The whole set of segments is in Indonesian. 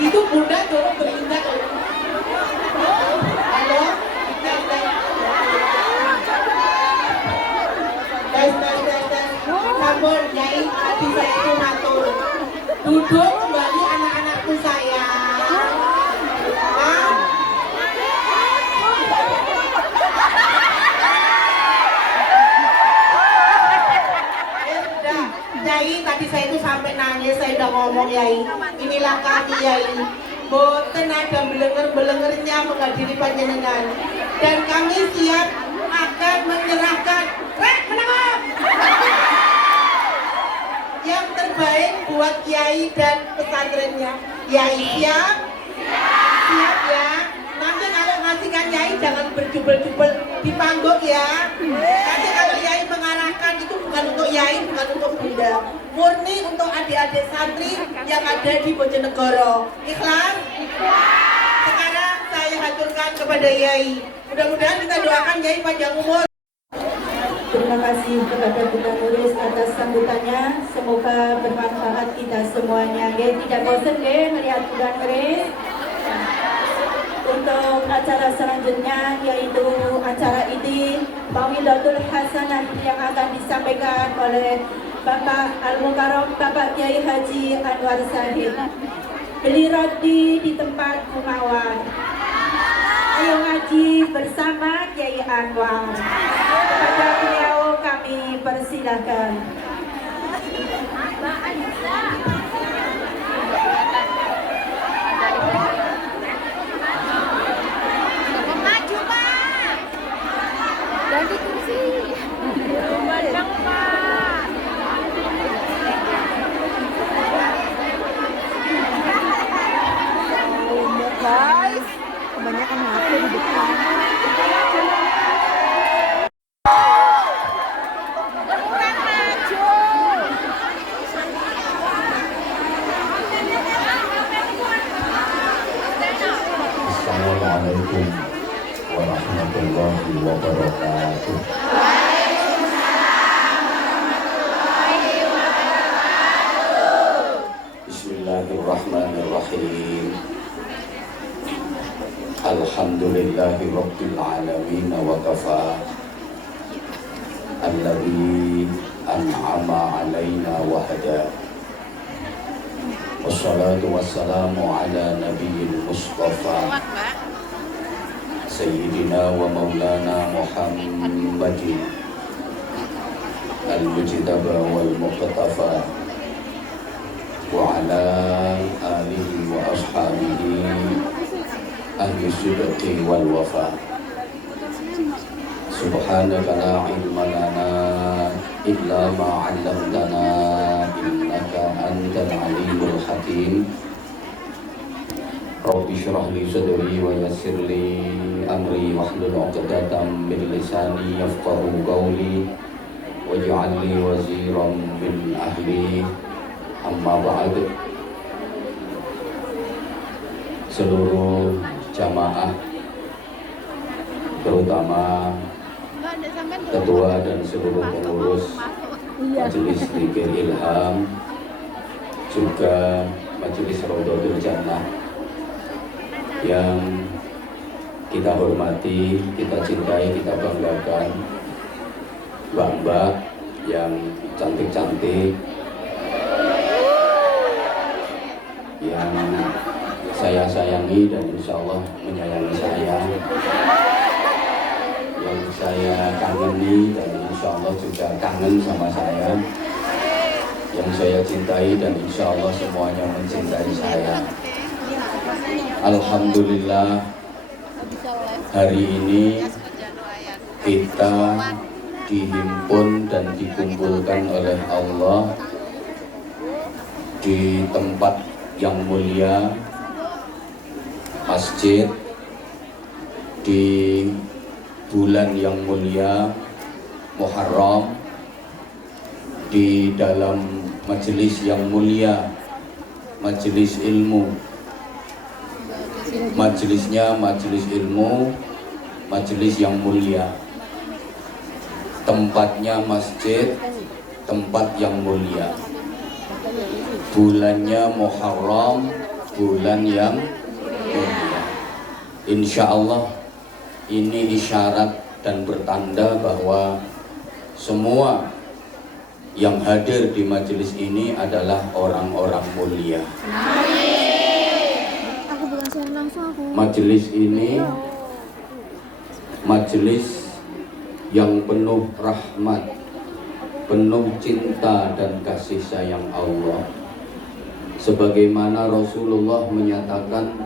Itu bunda dorong berindak. Halo, tes. Sampun, Nyai, hati saya itu matur. Duduk kembali anak-anakku sayang. Hah? Nyai, tadi saya itu sampai nangis, saya udah ngomong Yai. Inilah kami Yai. Boten ada belenger-belengernya menghadiri panjenengan. Dan kami siap akan menyerahkan menang yang terbaik buat Yai dan pesantrennya. Yai siap? Siap ya. Nanti kalau ngasihkan Yai jangan berjubel-jubel di panggung ya. Nanti kalau Yai mengarahkan itu bukan untuk Yai, bukan untuk Bunda. Murni untuk adik-adik santri yang ada di Bojonegoro. Ikhlas? Sekarang saya haturkan kepada Yai. Mudah-mudahan kita doakan Yai panjang umur. Terima kasih kepada Bunda Nuris atas sambutannya. Semoga bermanfaat kita semuanya. Tidak bosan melihat Bunda Nuris. Untuk acara selanjutnya yaitu acara ini Mawilatul Hasanah yang akan disampaikan oleh Bapak Al-Mukarram Bapak Kiai Haji Anwar Sahid. Beli roti di tempat Kumawan. Ayo ngaji bersama Kiai Anwar. Kepada beliau kami persilakan. Ganti kursi. Pandang Pak. Guys, kebanyakan HP di depan. Assalamualaikum warahmatullahi wabarakatuh. Bismillahirrahmanirrahim. Alhamdulillahi rabbil alamin wa kafa. Alladzi an'ama alaina wa hada. Wassalatu wassalamu ala nabiyil mustafa Sayyidina wa maulana Muhammadin al-mujtaba wal muqtafa wa ala alihi wa ashabihi ahli sidqi wal wafa. Subhanaka la ilma lana illa ma 'allamtana innaka antal alimul hakim. Rabbi shrah li sadri wa yassir li amri wahlul 'uqdatam min lisani yafqahu qawli waj'al li waziran min ahli. Amma ba'd. Seluruh jamaah terutama ketua dan seluruh pengurus Majelis Dzikir Ilham, juga Majelis Raudhatul Jannah yang kita hormati, kita cintai, kita banggakan, mbak-mbak yang cantik-cantik, yang saya sayangi dan insya Allah menyayangi saya, yang saya kangeni dan insya Allah juga kangen sama saya, yang saya cintai dan insya Allah semuanya mencintai saya. Alhamdulillah, hari ini kita dihimpun dan dikumpulkan oleh Allah di tempat yang mulia, masjid, di bulan yang mulia Muharram, di dalam majelis yang mulia, majelis ilmu. Majelisnya majelis ilmu, majelis yang mulia. Tempatnya masjid, tempat yang mulia. Bulannya Muharram, bulan yang mulia. Insya Allah ini isyarat dan bertanda bahwa semua yang hadir di majelis ini adalah orang-orang mulia. Aku bukan share langsung aku. Majelis ini majelis yang penuh rahmat, penuh cinta dan kasih sayang Allah. Sebagaimana Rasulullah menyatakan,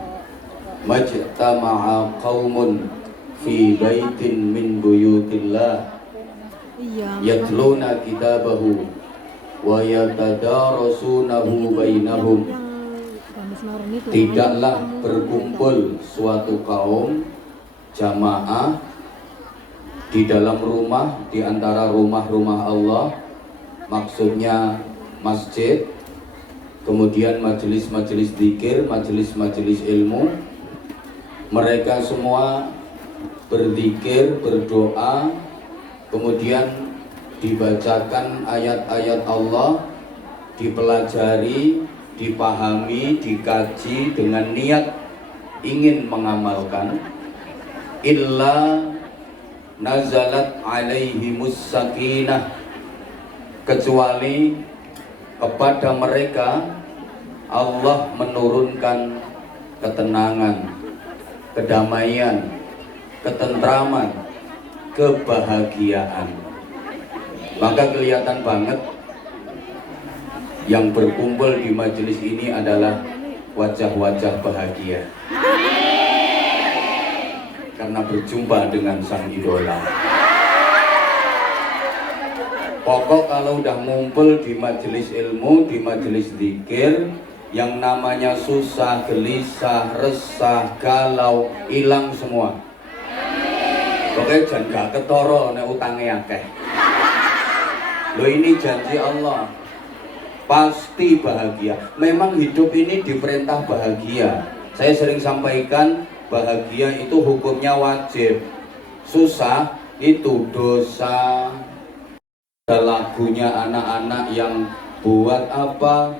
majtama'a qaumun fi baitin min buyutillah Iya. yatluna kitabahu wa yatadarasunahu bainahum. Kamis Marum itu. Tidaklah berkumpul suatu kaum jamaah di dalam rumah, di antara rumah-rumah Allah, maksudnya masjid, kemudian majelis-majelis zikir, majelis-majelis ilmu. Mereka semua berzikir, berdoa, kemudian dibacakan ayat-ayat Allah, dipelajari, dipahami, dikaji dengan niat ingin mengamalkan. Illa nazalat alaihimus sakinah, kecuali kepada mereka Allah menurunkan ketenangan, kedamaian, ketentraman, kebahagiaan. Maka kelihatan banget yang berkumpul di majelis ini adalah wajah-wajah bahagia karena berjumpa dengan sang idola. Pokok kalau udah ngumpul di majelis ilmu, di majelis zikir, yang namanya susah, gelisah, resah, galau, hilang semua. Pokoknya jangan gak ketoro nek utangnya akeh. Loh, ini janji Allah, pasti bahagia. Memang hidup ini diperintah bahagia. Saya sering sampaikan, bahagia itu hukumnya wajib, susah itu dosa. Ada lagunya anak-anak yang buat apa?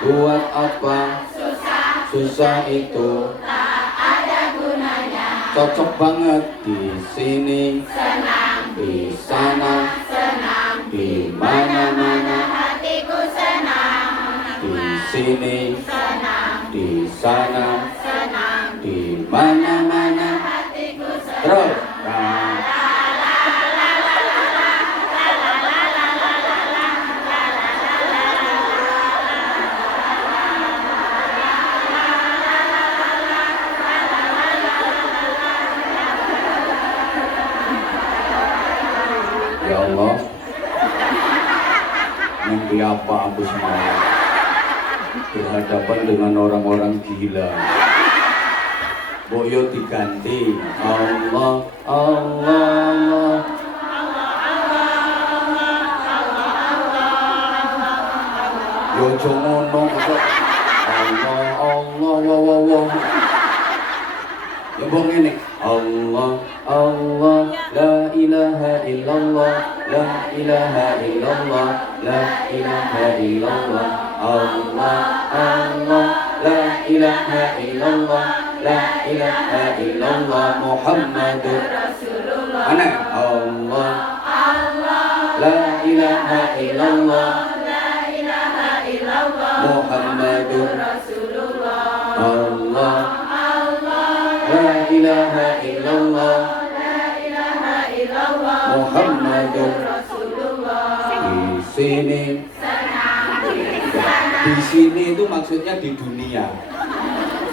Buat apa? Susah itu tak ada gunanya. Cocok banget di sini, senang, di sana, senang, di mana-mana hatiku senang, di sini, senang, di sana, senang, di mana-mana hatiku senang. Terus, ya Allah, mimpi apa aku semalam berhadapan dengan orang-orang gila. Boyo diganti Allah, Allah, yo ngono kok Allah, Allah, Allah. Ya bong ini Allah, Allah, la ilaha illallah, la ilaha illallah, la ilaha illallah, Allah, Allah, la ilaha illallah, la ilaha illallah, Muhammadur Rasulullah. Mana? Allah, Allah, la ilaha illallah, la ilaha illallah, Muhammadur Rasulullah. Allah, la ilaha illallah, la ilaha illallah, Muhammadur Rasulullah. Di sini itu maksudnya di dunia,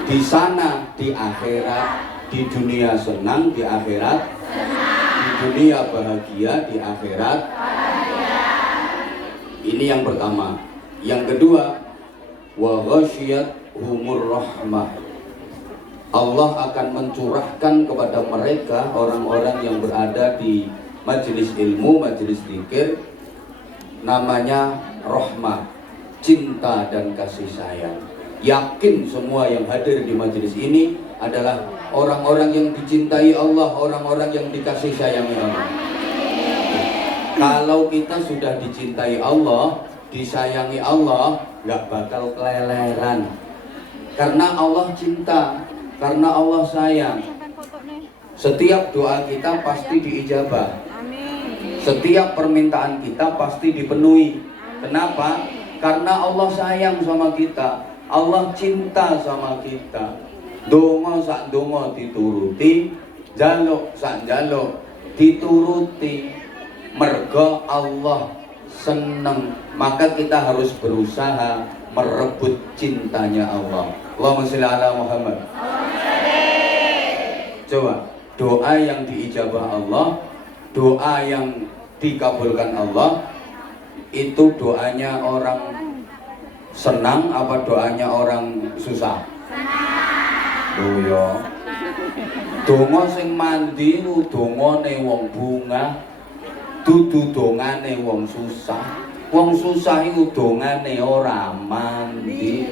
di sana di akhirat. Di dunia senang, di akhirat di dunia bahagia, di akhirat bahagia. Ini yang pertama. Yang kedua, wa ghasyiyat humur rahmah, Allah akan mencurahkan kepada mereka, orang-orang yang berada di majelis ilmu, majelis zikir, namanya rahmat, cinta dan kasih sayang. Yakin semua yang hadir di majelis ini adalah orang-orang yang dicintai Allah, orang-orang yang dikasih sayangi Allah. Kalau kita sudah dicintai Allah, disayangi Allah, nggak bakal keleleran. Karena Allah cinta, karena Allah sayang. Setiap doa kita pasti diijabah. Setiap permintaan kita pasti dipenuhi. Kenapa? Karena Allah sayang sama kita, Allah cinta sama kita. Dongo sak dongo dituruti, jaluk sak jaluk dituruti. Mergo Allah seneng, maka kita harus berusaha merebut cintanya Allah. Allahumma sholli ala Muhammad. Coba doa yang diijabah Allah, doa yang dikabulkan Allah, itu doanya orang senang apa doanya orang susah? Senang. Yo. Donga sing mandi ku dongane wong bunga, dudu dongane wong susah. Wong susah iku dongane ora mandi.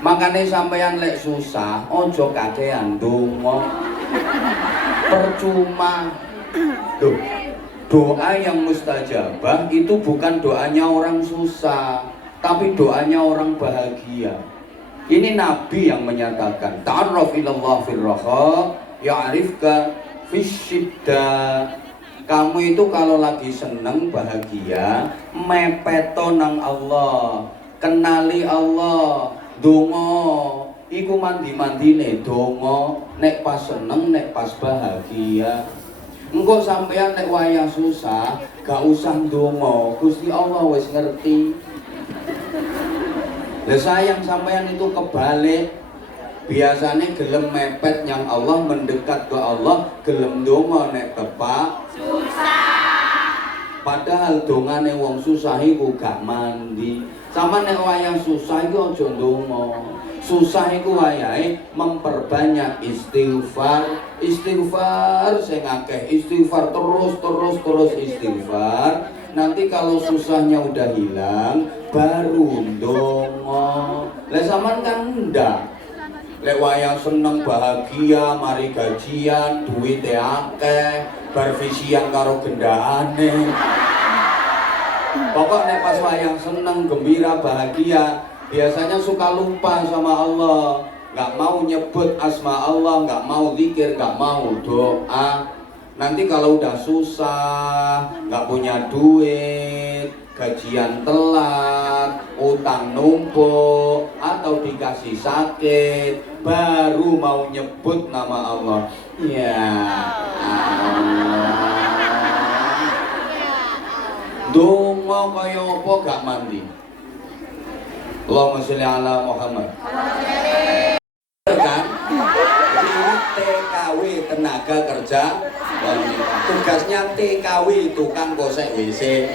Makane sampeyan lek susah aja kakean donga. Percuma. Duh. Doa yang mustajabah itu bukan doanya orang susah, tapi doanya orang bahagia. Ini Nabi yang menyatakan, ta'arraf ilallah fil raha, ya'rifka fisyiddah. Kamu itu kalau lagi seneng, bahagia, mepeto nang Allah, kenali Allah, dongo, iku mandi-mandine dongo, nek pas seneng, nek pas bahagia. Engkau sampean nek wayah susah, gak usah ndonga, Gusti Allah wis ngerti. Lah sayang sampean itu kebalik. Biasanya gelem mepet yang Allah, mendekat ke Allah, gelem ndonga nek tepak susah. Padahal dongane wong susah iku gak mandi. Sama nek wayah susah iku aja ndonga. Susah iku wayahe memperbanyak istighfar, istighfar sing akeh, istighfar terus istighfar. Nanti kalau susahnya udah hilang, baru ndonga. Lah sampean kan ndak. Lek wayang seneng bahagia, mari gajian, duwite akeh, bar visian karo gendakane. Pokok nek pas wayang seneng, gembira, bahagia, biasanya suka lupa sama Allah, nggak mau nyebut asma Allah, nggak mau zikir, nggak mau doa. Nanti kalau udah susah, nggak punya duit, gajian telat, utang numpuk, atau dikasih sakit, baru mau nyebut nama Allah. Ya Allah, donga kaya apa gak mandi? Allahumma sholli ala Muhammad. Kan? Ini TKW, tenaga kerja wanita. Tugasnya TKW, tukang gosek WC.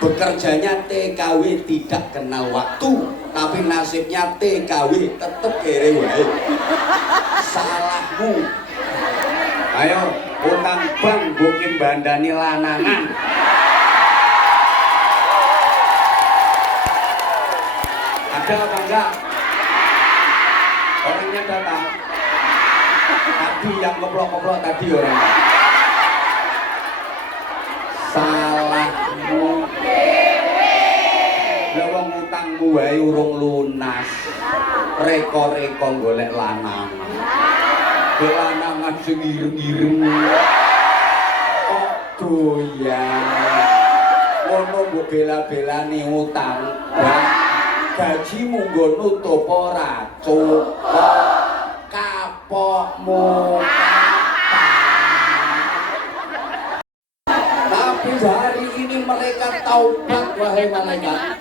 Bekerjanya TKW tidak kenal waktu, tapi nasibnya TKW tetep kere wae. Salahmu. Ayo, utang bank bukin bandani lanangan. Ada apa enggak? Orangnya datang. Tadi yang keplok-keplok tadi orangnya. Salahmu. Lah wong utangmu wae urung lunas. Reko-reko golek lanang. Golek lanangan sing ireng-ireng. Kok doyan. Ngono mbok bela-belani utang. Gajimu nggo nutup ora cukup, kapokmu tapi hari ini mereka taubat, wahai malaikat.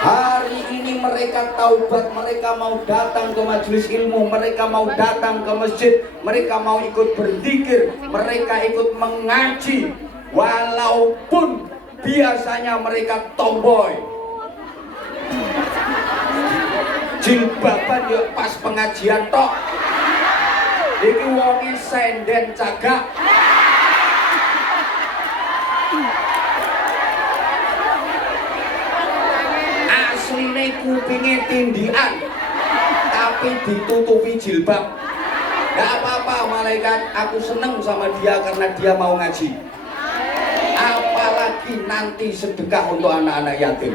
Hari ini mereka taubat, mereka mau datang ke majelis ilmu, mereka mau datang ke masjid, mereka mau ikut berzikir, mereka ikut mengaji, walaupun biasanya mereka tomboy. Jilbaban ya pas pengajian tok. Iki wonge senden cagak. Asline kupinge tindian, tapi ditutupi jilbab. Gak apa-apa malaikat, aku seneng sama dia karena dia mau ngaji. Apalagi nanti sedekah untuk anak-anak yatim.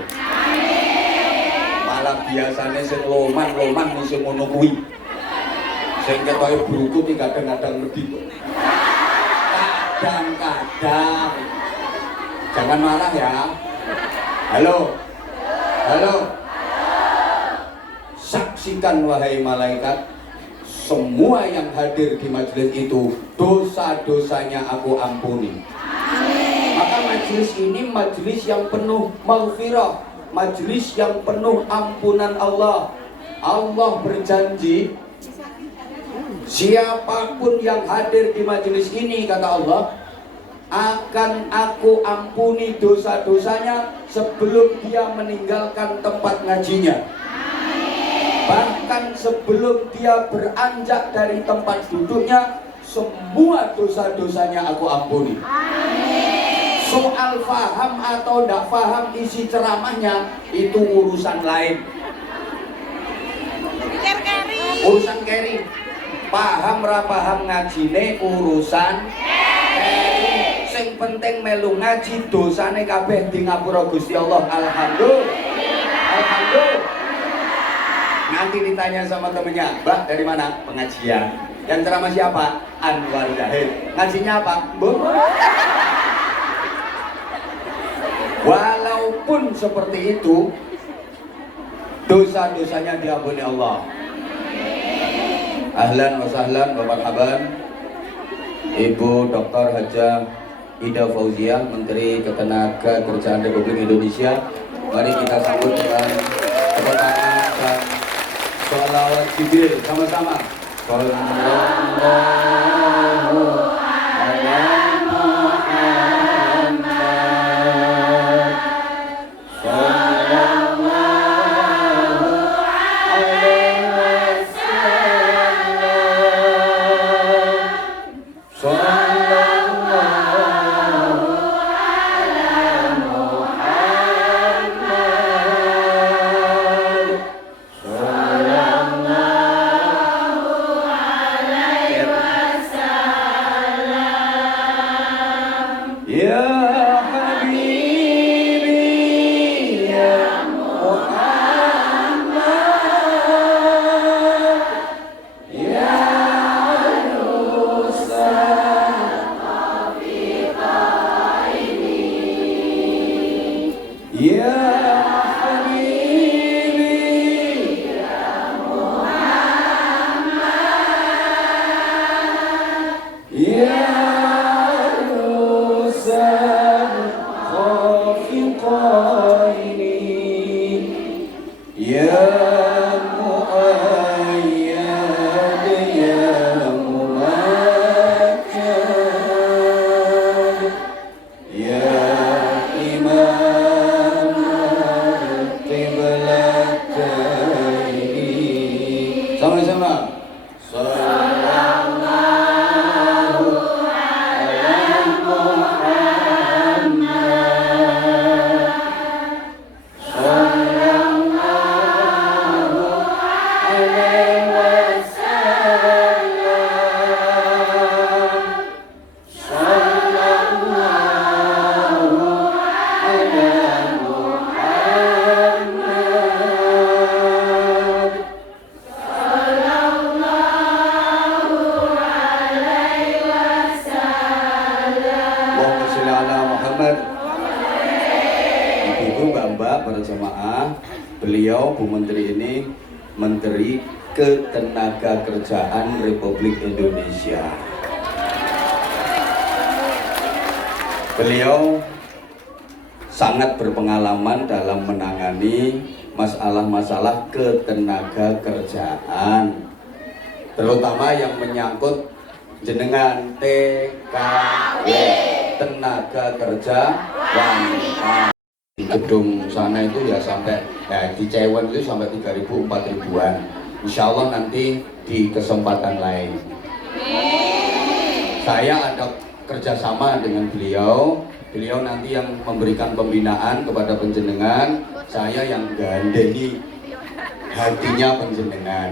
Malah biasane sing loman sing ngono kuwi. Sing ketoke bruku iki kadang-kadang medhi kok. Kadang-kadang. Jangan marah ya. Halo. Halo. Saksikan wahai malaikat, semua yang hadir di majelis itu dosa-dosanya aku ampuni. Maka majelis ini majelis yang penuh maghfirah, majelis yang penuh ampunan Allah. Allah berjanji, siapapun yang hadir di majelis ini, kata Allah, akan aku ampuni dosa-dosanya sebelum dia meninggalkan tempat ngajinya. Bahkan sebelum dia beranjak dari tempat duduknya, semua dosa-dosanya aku ampuni. Soal faham atau tidak faham isi ceramahnya, itu urusan lain. Urusan keri. Paham ra paham ngajine urusan keri. Sing penting melu ngaji, dosane kabeh di ngapura Gusti Allah. Alhamdulillah. Alhamdulillah. Nanti ditanya sama temennya, Mbak dari mana? Pengajian. Yang ceramah siapa? Anwar Zahid. Ngajinya apa? Bu? Walaupun seperti itu, dosa-dosanya diampuni Allah. Ahlan wa sahlan wa marhaban Ibu Dr. Hajah Ida Fauziah, Menteri Ketenagakerjaan Republik Indonesia. Mari kita sambut dengan tepuk tangan dan sholawat Jibril sama-sama. Sallallahu ala Muhammad. Sallallahu alaihi wasallam. Sallallahu ala Muhammad. Sallallahu alaihi wasallam. Ya habibi ya Muhammad, ya ya habibi ya Muhammad, ya rusan khafiqaini, ya muayyad ya mumakkad, ya imam al-qiblataini. Sama-sama. Sallallahu ala Muhammad. Sallallahu alaihi wasallam. Sallallahu ala Muhammad. Allahumma sholli ala Muhammad. Ibu-ibu, mbak-mbak, para jamaah, beliau Bu Menteri ini Menteri Ketenagakerjaan Republik Indonesia. Beliau sangat berpengalaman dalam menangani masalah-masalah ketenagakerjaan, terutama yang menyangkut jenengan TKW, tenaga kerja wanita. Di gedung sana itu ya sampai di Cewek itu sampai 3.000 4.000-an. Insya Allah nanti di kesempatan lain saya ada kerjasama dengan beliau. Beliau nanti yang memberikan pembinaan kepada penjenengan, saya yang gandeni hatinya penjenengan.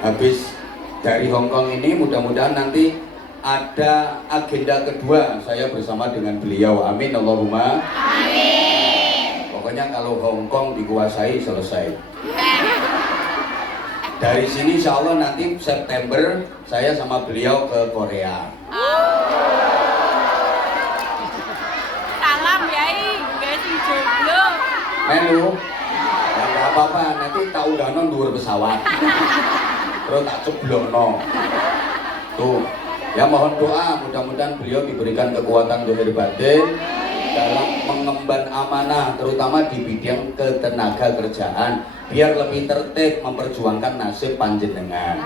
Habis dari Hongkong ini mudah-mudahan nanti ada agenda kedua saya bersama dengan beliau. Amin Allahumma. Amin. Pokoknya kalau Hong Kong dikuasai selesai. Dari sini insya Allah nanti September saya sama beliau ke Korea. Salam Yai, guys jomblo. Melu, ya nggak apa-apa, nanti tak undangno dhuwur pesawat. Terus tak ceblokno. Tuh, ya mohon doa mudah-mudahan beliau diberikan kekuatan zahir batin dalam mengemban amanah, terutama di bidang ketenaga kerjaan, biar lebih tertib memperjuangkan nasib panjenengan.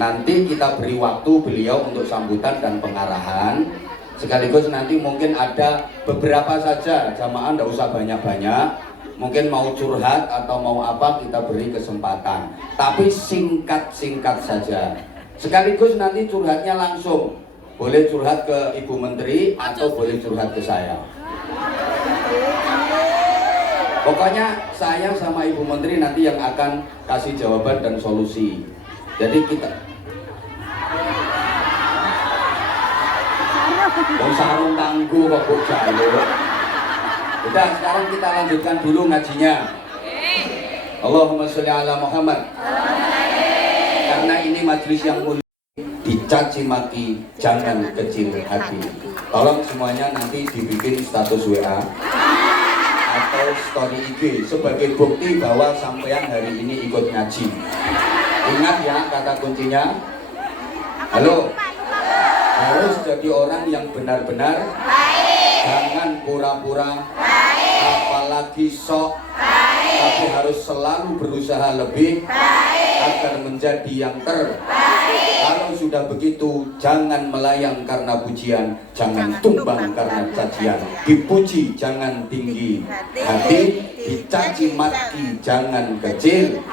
Nanti kita beri waktu beliau untuk sambutan dan pengarahan. Sekaligus nanti mungkin ada beberapa saja jamaah, nggak usah banyak-banyak. Mungkin mau curhat atau mau apa kita beri kesempatan. Tapi singkat-singkat saja. Sekaligus nanti curhatnya langsung. Boleh curhat ke Ibu Menteri atau boleh curhat ke saya. Pokoknya saya sama Ibu Menteri nanti yang akan kasih jawaban dan solusi. Jadi kita sarung tangguh kok Bu jalur. Udah, sekarang kita lanjutkan dulu ngajinya. Allahumma sholli ala Muhammad. Karena ini majelis yang mulia, dicaci maki jangan kecil hati. Tolong semuanya nanti dibikin status WA atau story IG sebagai bukti bahwa sampean hari ini ikut ngaji. Ingat ya kata kuncinya. Halo. Harus jadi orang yang benar-benar baik. Jangan pura-pura baik. Apalagi sok baik. Tapi harus selalu berusaha lebih baik. Agar menjadi yang terbaik. Kalau sudah begitu, jangan melayang karena pujian, jangan tumbang karena cacian. Dipuji jangan tinggi hati, dicaci maki jangan kecil.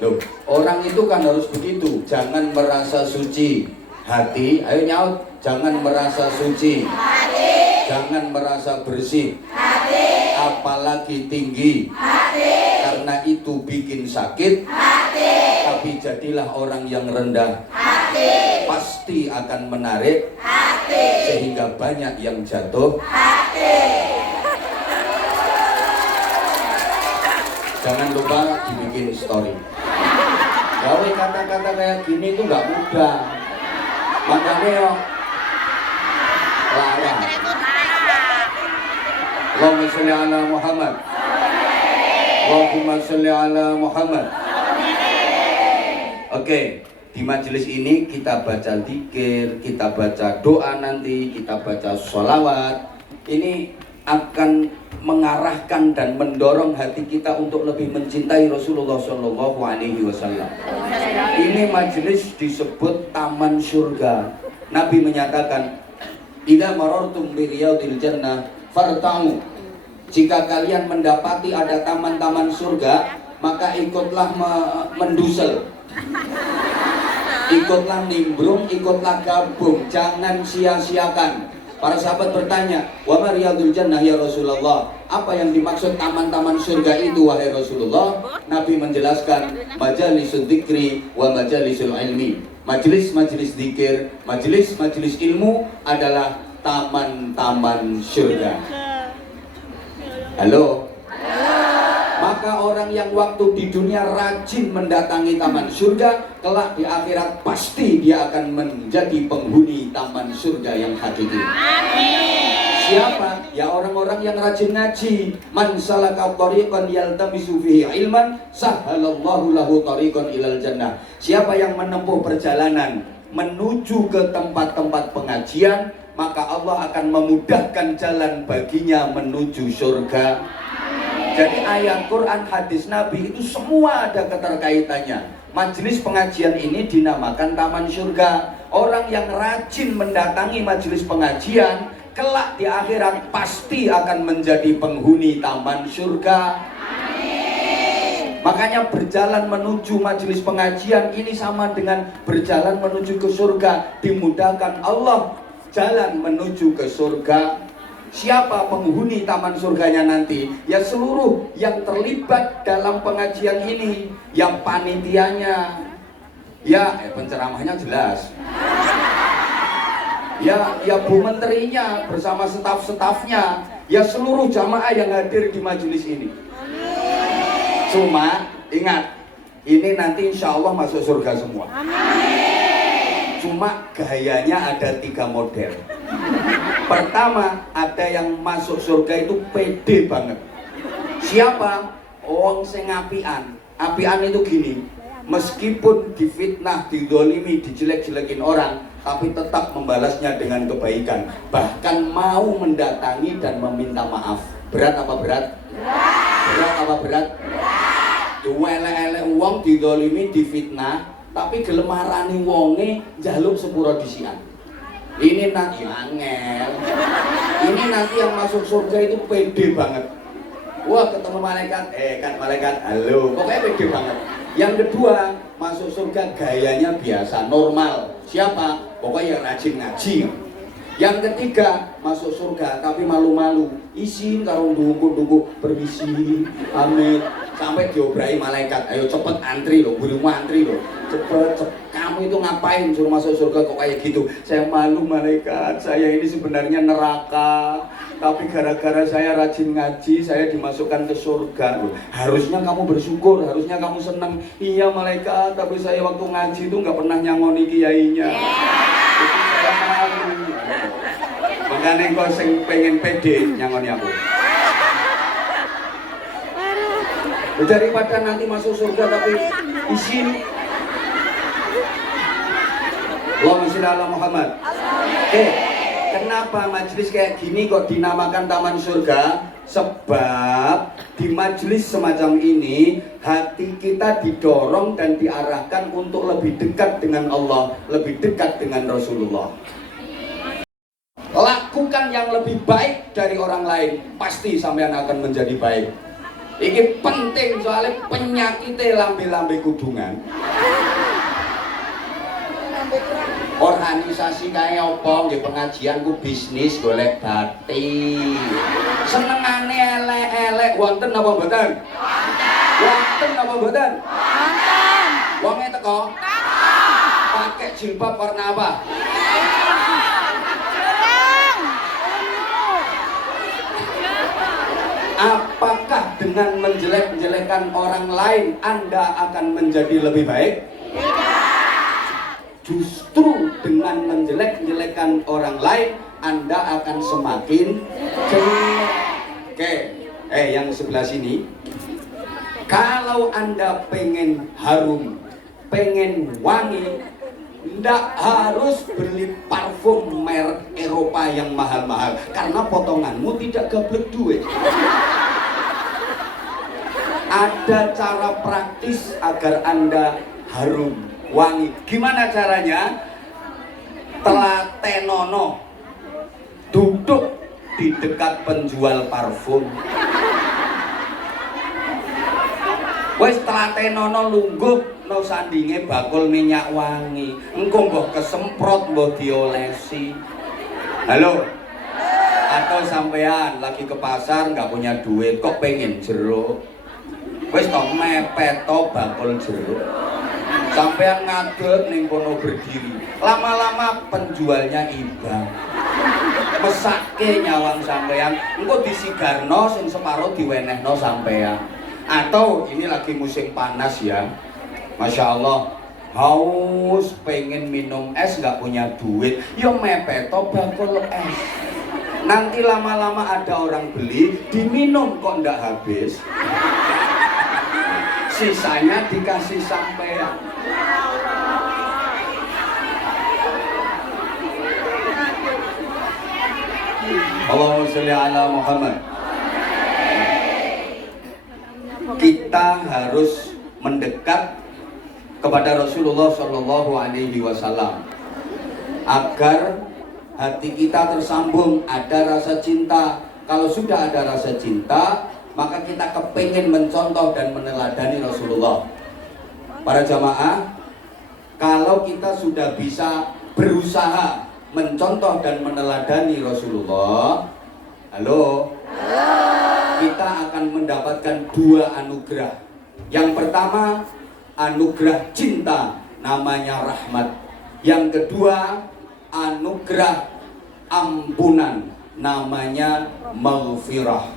Loh, orang itu kan harus begitu, jangan merasa suci hati, ayo nyaut, jangan merasa suci hati. Jangan merasa bersih hati. Apalagi tinggi hati. Karena itu bikin sakit hati. Tapi jadilah orang yang rendah hati. Pasti akan menarik hati. Sehingga banyak yang jatuh hati. Jangan lupa dibikin story. Gawe kata-kata kayak gini itu nggak mudah. Makanya yo larang. Allahumma sholli ala Muhammad. Allahumma sholli ala Muhammad. Oke, di majelis ini kita baca zikir, kita baca doa nanti, kita baca sholawat. Ini akan mengarahkan dan mendorong hati kita untuk lebih mencintai Rasulullah Shallallahu Alaihi Wasallam. Ini majelis disebut taman surga. Nabi menyatakan, "Idza marartum bi riyadil jannah farta'u." Jika kalian mendapati ada taman-taman surga, maka ikutlah mendusel. Ikutlah nimbrung, ikutlah gabung, jangan sia-siakan. Para sahabat bertanya, "Wa ma riyadul jannah ya Rasulullah?" Apa yang dimaksud taman-taman surga itu wahai Rasulullah? Nabi menjelaskan, majalisul dzikri wa majalisul ilmi. Majelis-majelis zikir, majelis-majelis ilmu adalah taman-taman surga. Halo? Maka orang yang waktu di dunia rajin mendatangi taman surga, kelak di akhirat pasti dia akan menjadi penghuni taman surga yang hakiki. Siapa? Ya orang-orang yang rajin ngaji. Man salaka thariqan yaltamisu fihi ilman, sahhalallahu lahu thariqan ilal jannah. Siapa yang menempuh perjalanan menuju ke tempat-tempat pengajian, maka Allah akan memudahkan jalan baginya menuju surga. Jadi ayat Quran, hadis Nabi itu semua ada keterkaitannya. Majelis pengajian ini dinamakan taman surga. Orang yang rajin mendatangi majelis pengajian, kelak di akhirat pasti akan menjadi penghuni taman surga. Makanya berjalan menuju majelis pengajian ini sama dengan berjalan menuju ke surga. Dimudahkan Allah jalan menuju ke surga. Siapa penghuni taman surganya nanti? Ya seluruh yang terlibat dalam pengajian ini, yang panitianya, ya penceramahnya jelas, ya Bu Menterinya bersama staf-stafnya, ya seluruh jamaah yang hadir di majelis ini. Cuma ingat, ini nanti insya Allah masuk surga semua. Cuma gayanya ada 3 model. Pertama, ada yang masuk surga itu pede banget. Siapa? Wong sing apian. Apian itu gini, meskipun difitnah, didolimi, dijelek-jelekin orang, tapi tetap membalasnya dengan kebaikan. Bahkan mau mendatangi dan meminta maaf. Berat apa berat? Berat apa berat? Duwelek-elek wong, didolimi, difitnah, tapi gelem marani wonge njaluk sepura disian. Ini nanti angel. Ini nanti yang masuk surga itu pede banget. Wah, ketemu malaikat, malaikat, halo, pokoknya pede banget. Yang kedua, masuk surga gayanya biasa, normal. Siapa? Pokoknya rajin ngaji. Yang ketiga, masuk surga tapi malu-malu. Isin karo duku-duku, permisi, amit. Sampai diobrai malaikat, ayo cepet antri loh, buru antri loh. Cepet, kamu itu ngapain suruh masuk surga kok kayak gitu? Saya malu malaikat, saya ini sebenarnya neraka. Tapi gara-gara saya rajin ngaji, saya dimasukkan ke surga. Harusnya kamu bersyukur, harusnya kamu senang. Iya malaikat, tapi saya waktu ngaji itu nggak pernah nyangoni kiainya. Jadi saya malu. Makanya kau sing pengen pede nyangoni aku. Daripada nanti masuk surga tapi isin. Allahumma sholli ala Muhammad. Kenapa majelis kayak gini kok dinamakan Taman Surga? Sebab di majelis semacam ini hati kita didorong dan diarahkan untuk lebih dekat dengan Allah, lebih dekat dengan Rasulullah. Lakukan yang lebih baik dari orang lain, pasti sampean akan menjadi baik. Ini penting soalnya penyakitnya lambe-lambe kudungan. Organisasi kayak apa, nggih pengajianku bisnis golek bati. Senengane elek-elek wonten apa mboten? Wonten apa mboten? Wonten. Wonge teko? Pakai jilbab warna apa? Apakah dengan menjelek-jelekan orang lain Anda akan menjadi lebih baik? Justru dengan menjelek-jelekan orang lain Anda akan semakin jelek. Oke, yang sebelah sini, kalau Anda pengen harum, pengen wangi, ndak harus beli parfum merek Eropa yang mahal-mahal, karena potonganmu tidak gablek duit. Ada cara praktis agar Anda harum, wangi. Gimana caranya? Telatenono, duduk di dekat penjual parfum. Wes telatenono lungguh no sandinge bakul minyak wangi. Engko mbah kesemprot, mbah diolesi. Halo? Atau sampean lagi ke pasar nggak punya duit, kok pengen jeruk? Wes to mepet to bakul jeruk. Sampean ngadeg ning kono berdiri. Lama-lama penjualnya iba. Mesake nyawang sampean, engko disigarno sing separo diwenehno sampean. Atau ini lagi musim panas ya, Masya Allah, haus pengen minum es nggak punya duit, ya mepeto bakul es. Nanti lama-lama ada orang beli, diminum kok nggak habis, sisanya dikasih sampean. Allahumma sholli ala Muhammad. Kita harus mendekat kepada Rasulullah Shallallahu Alaihi Wasallam agar hati kita tersambung, ada rasa cinta. Kalau sudah ada rasa cinta, maka kita kepingin mencontoh dan meneladani Rasulullah. Para jamaah, kalau kita sudah bisa berusaha mencontoh dan meneladani Rasulullah, halo, kita akan mendapatkan 2 anugerah. Yang pertama, anugerah cinta, namanya rahmat. Yang kedua, anugerah ampunan, namanya maghfirah.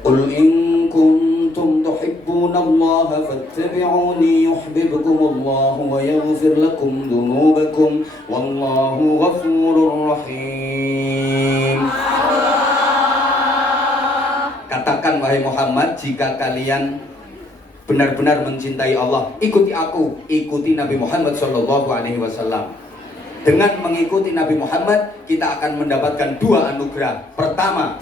Qul in kuntum tuhibbunallaha fattabi'uni yuhibbukumullah wa yaghfir lakum dhunubakum wallahu ghafurur rahim. Katakan wahai Muhammad, jika kalian benar-benar mencintai Allah, ikuti aku, ikuti Nabi Muhammad SAW. Dengan mengikuti Nabi Muhammad, kita akan mendapatkan dua anugerah. Pertama,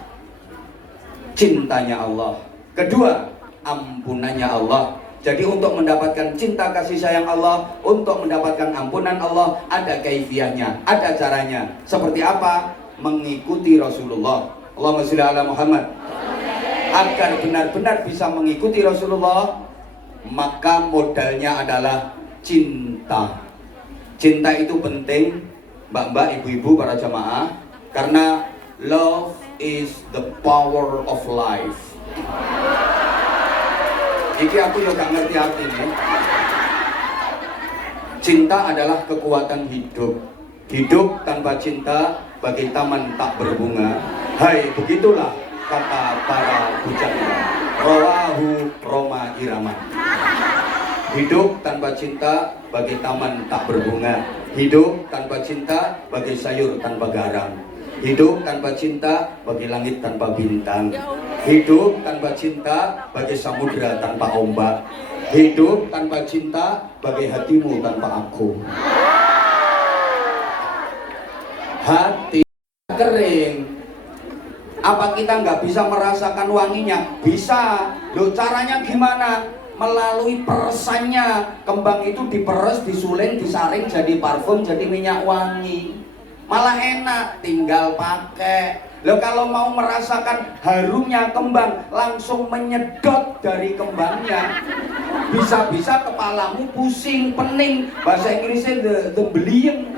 cintanya Allah. Kedua, ampunannya Allah. Jadi untuk mendapatkan cinta kasih sayang Allah, untuk mendapatkan ampunan Allah, ada kaifiahnya, ada caranya. Seperti apa? Mengikuti Rasulullah. Allahumma sholli ala Muhammad. Agar benar-benar bisa mengikuti Rasulullah, maka modalnya adalah cinta. Cinta itu penting, mbak-mbak, ibu-ibu, para jamaah, karena love is the power of life. Iki aku juga ngerti artinya. Cinta adalah kekuatan hidup. Hidup tanpa cinta bagai taman tak berbunga. Hai, begitulah kata para pujangga. Rawahu Roma Irama. Hidup tanpa cinta bagai taman tak berbunga. Hidup tanpa cinta bagai sayur tanpa garam. Hidup tanpa cinta bagai langit tanpa bintang. Hidup tanpa cinta bagai samudra tanpa ombak. Hidup tanpa cinta bagai hatimu tanpa aku. Hati kering, apa kita nggak bisa merasakan wanginya? Bisa. Loh, caranya gimana? Melalui peresannya. Kembang itu diperes, disuling, disaring jadi parfum, jadi minyak wangi. Malah enak, tinggal pakai. Loh, kalau mau merasakan harumnya kembang, langsung menyedot dari kembangnya. Bisa-bisa kepalamu pusing, pening. Bahasa Inggrisnya the beliem.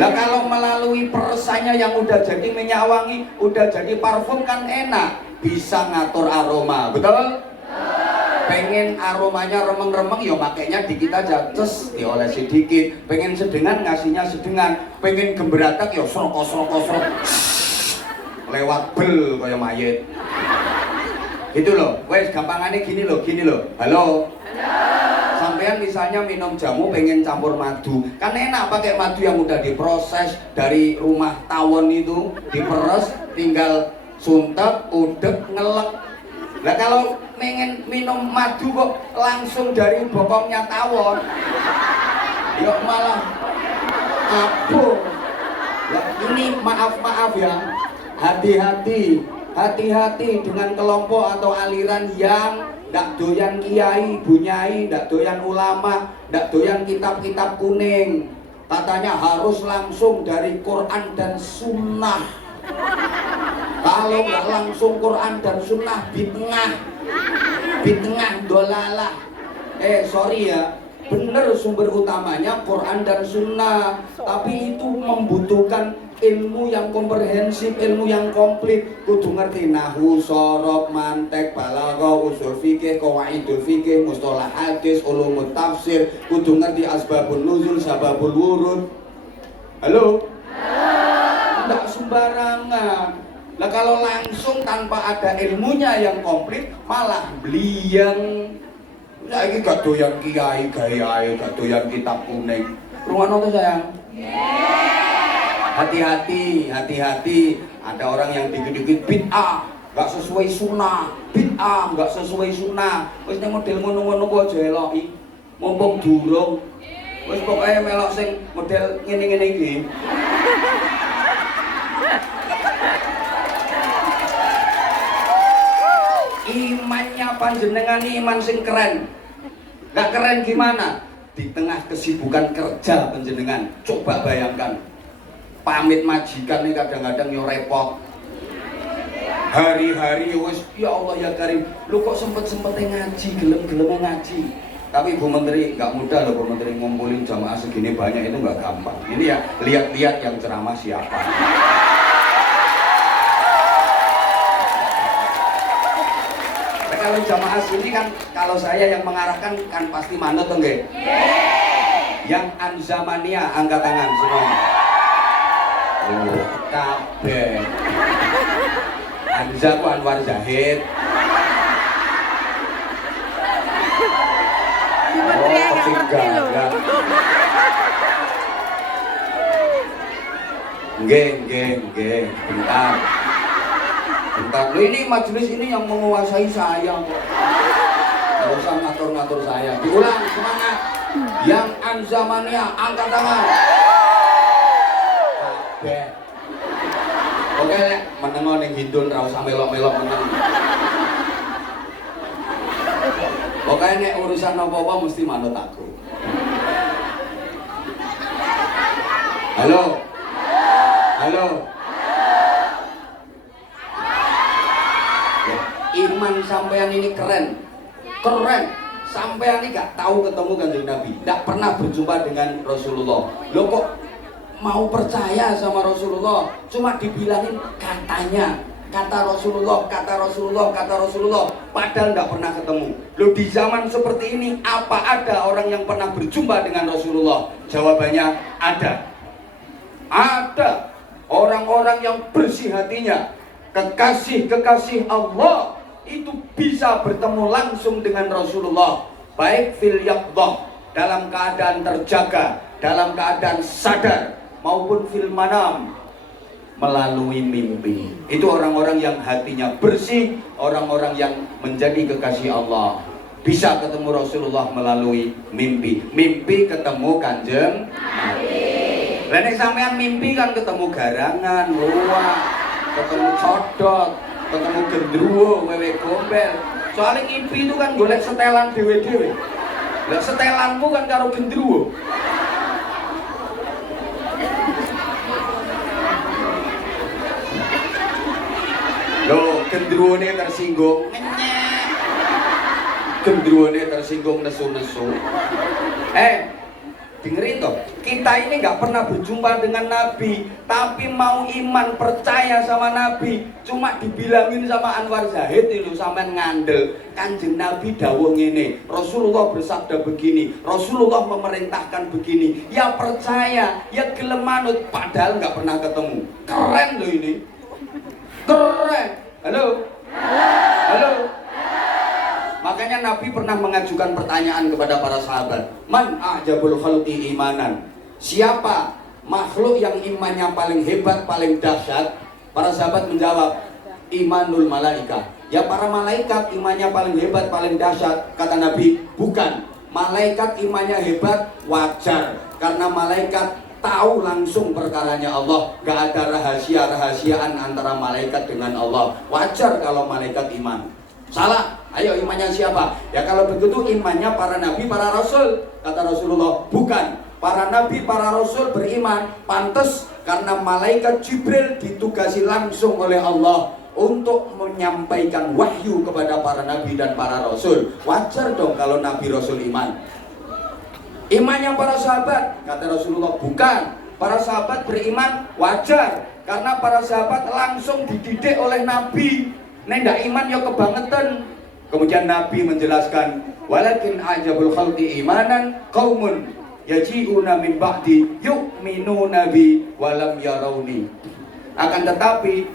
Lah kalau melalui peresannya yang udah jadi minyak wangi, udah jadi parfum kan enak, bisa ngatur aroma, betul? Pengen aromanya remeng-remeng, ya makanya dikit aja, ces, diolesi dikit. Pengen sedengan, ngasihnya sedengan. Pengen gemberatak, ya serok-serok lewat bel kaya mayit. Gitu loh, wes gampangannya gini loh. Halo. Sampean misalnya minum jamu pengen campur madu, kan enak pakai madu yang udah diproses dari rumah tawon itu, diperes, tinggal suntek, udek, ngelek. Nah kalau pengen minum madu kok langsung dari bokongnya tawon, ya malah aduh. Ya ini maaf ya, hati-hati dengan kelompok atau aliran yang ndak doyan kiai, bunyai, ndak doyan ulama, ndak doyan kitab-kitab kuning. Katanya harus langsung dari Quran dan Sunnah. Kalau nggak langsung Quran dan Sunnah, bid'ah dolalah. Sorry ya, bener sumber utamanya Quran dan Sunnah, tapi itu membutuhkan ilmu yang komprehensif, ilmu yang komplit. Kudu ngerti nahwu, shorof, mantek, balaghah, usul fikih, qawaidul fikih, mustalah hadis, ulumut tafsir. Kudu ngerti asbabun nuzul, sababul wurud. Halo? Enggak sembarangan. Lah kalau langsung tanpa ada ilmunya yang komplit, malah bliyeng. Saiki gak doyan kiai gayae, gak doyan kitab kuning. Rungono to sayang? Hati-hati. Ada orang yang dikit-dikit bid'ah, gak sesuai sunnah. Bid'ah, gak sesuai sunnah. Wis ning model ngono-ngono ku aja eloki. Mumpung durung. Wis pokoke melok sing model ngene-ngene iki. Imannya panjenengan iman sing keren. Gak keren gimana? Di tengah kesibukan kerja panjenengan, coba bayangkan. Pamit majikan nih kadang-kadang yo repot. Hari-hari wis ya Allah ya Karim, lu kok sempet-sempetnya ngaji, gelem-gelem ngaji. Tapi Bu Menteri nggak mudah loh, Bu Menteri ngumpulin jamaah segini banyak itu nggak gampang. Ini ya lihat-lihat yang ceramah siapa. Nah, kalau jamaah sini kan, kalau saya yang mengarahkan kan pasti manut tuh nggih. Yang Anzamania angkat tangan semua. Oh, kabeh. Anza ku Anwar Zahid. Di menteri yang nggak ngerti loh. Nggih. Bentar. Loh, ini majelis ini yang menguasai saya kok. Nggak usah ngatur-ngatur saya. Diulang, semangat. Yang Anzamania, angkat tangan. Kabeh. Oke, Lek, menengo ning hidun ra usah melok-melok meneng. Pokoknya nek urusan apa-apa mesti manut aku. Halo. Ya, iman sampean ini keren. Sampean ini gak tahu ketemu Kanjeng Nabi, gak pernah berjumpa dengan Rasulullah. Loh kok mau percaya sama Rasulullah? Cuma dibilangin katanya, kata Rasulullah, padahal gak pernah ketemu. Loh, di zaman seperti ini, apa ada orang yang pernah berjumpa dengan Rasulullah? Jawabannya ada. Ada orang-orang yang bersih hatinya, kekasih Allah itu bisa bertemu langsung dengan Rasulullah, baik fil yaqdah, dalam keadaan terjaga, dalam keadaan sadar, maupun fil manam, melalui mimpi. Itu orang-orang yang hatinya bersih, orang-orang yang menjadi kekasih Allah, bisa ketemu Rasulullah melalui mimpi. Mimpi ketemu Kanjeng Nabi. Lah nek sampean mimpi kan ketemu garangan, luwak, ketemu codot, ketemu gendruwo, wewe gombel. Soalnya ngimpi itu kan golek setelan dewe-dewe. Lah setelanmu kan karo gendruwo. Loh, gendruwone tersinggung, ngenyek. Gendruwone tersinggung, nesu-nesu. Dengerin toh, kita ini nggak pernah berjumpa dengan Nabi, tapi mau iman percaya sama Nabi, cuma dibilangin sama Anwar Zahid itu sampai ngandel. Kanjeng Nabi dawuh ngene, Rasulullah bersabda begini, Rasulullah memerintahkan begini. Ya percaya, ya gelem manut, padahal nggak pernah ketemu. Keren loh ini, keren. Halo. Makanya Nabi pernah mengajukan pertanyaan kepada para sahabat, Man a'jabul khalqi imanan? Siapa makhluk yang imannya paling hebat, paling dahsyat? Para sahabat menjawab, imanul malaika. Ya para malaikat imannya paling hebat, paling dahsyat. Kata Nabi, bukan. Malaikat imannya hebat wajar, karena malaikat tahu langsung perkaranya Allah. Gak ada rahasia-rahasiaan antara malaikat dengan Allah. Wajar kalau malaikat iman. Salah. Ayo, imannya siapa? Ya kalau begitu imannya para nabi, para rasul. Kata Rasulullah, bukan. Para nabi, para rasul beriman pantas karena malaikat Jibril ditugasi langsung oleh Allah untuk menyampaikan wahyu kepada para nabi dan para rasul. Wajar dong kalau nabi rasul iman. Imannya para sahabat, kata Rasulullah, bukan. Para sahabat beriman wajar karena para sahabat langsung dididik oleh nabi. Ndak iman ya kebangetan. Kemudian Nabi menjelaskan, walakin ajabul khalqi imanan qaumun yaji'una min ba'di yu'minuna bi walam yarawni. Akan tetapi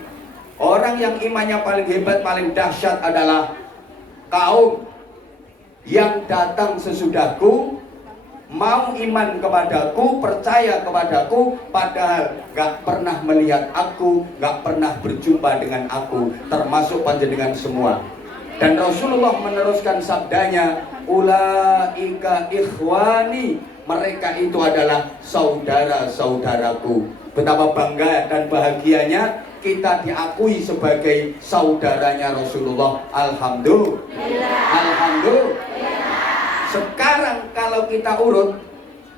orang yang imannya paling hebat, paling dahsyat adalah kaum yang datang sesudahku, mau iman kepadaku, percaya kepadaku, padahal gak pernah melihat aku, gak pernah berjumpa dengan aku, termasuk panjenengan semua. Dan Rasulullah meneruskan sabdanya, ulaika ikhwani, mereka itu adalah saudara-saudaraku. Betapa bangga dan bahagianya kita diakui sebagai saudaranya Rasulullah. Alhamdulillah. Alhamdulillah. Sekarang kalau kita urut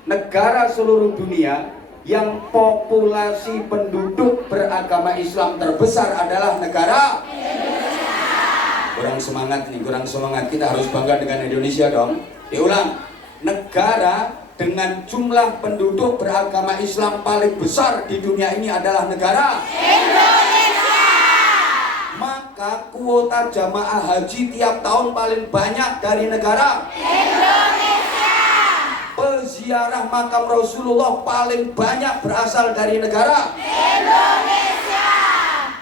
negara seluruh dunia yang populasi penduduk beragama Islam terbesar adalah negara Indonesia. Kurang semangat nih, kurang semangat. Kita harus bangga dengan Indonesia dong. Diulang, negara dengan jumlah penduduk beragama Islam paling besar di dunia ini adalah negara Indonesia. Maka kuota jamaah haji tiap tahun paling banyak dari negara Indonesia. ziarah makam Rasulullah paling banyak berasal dari negara Indonesia.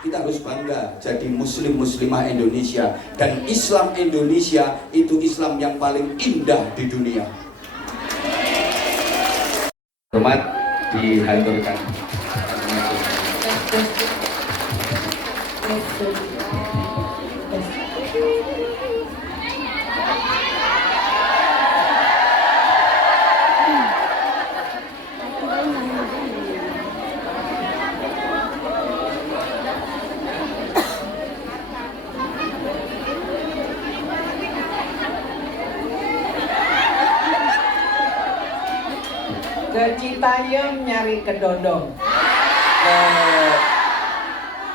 Kita harus bangga jadi muslim muslimah Indonesia, dan Islam Indonesia itu Islam yang paling indah di dunia. Hormat dihaturkan. Ke Citayam nyari kedondong.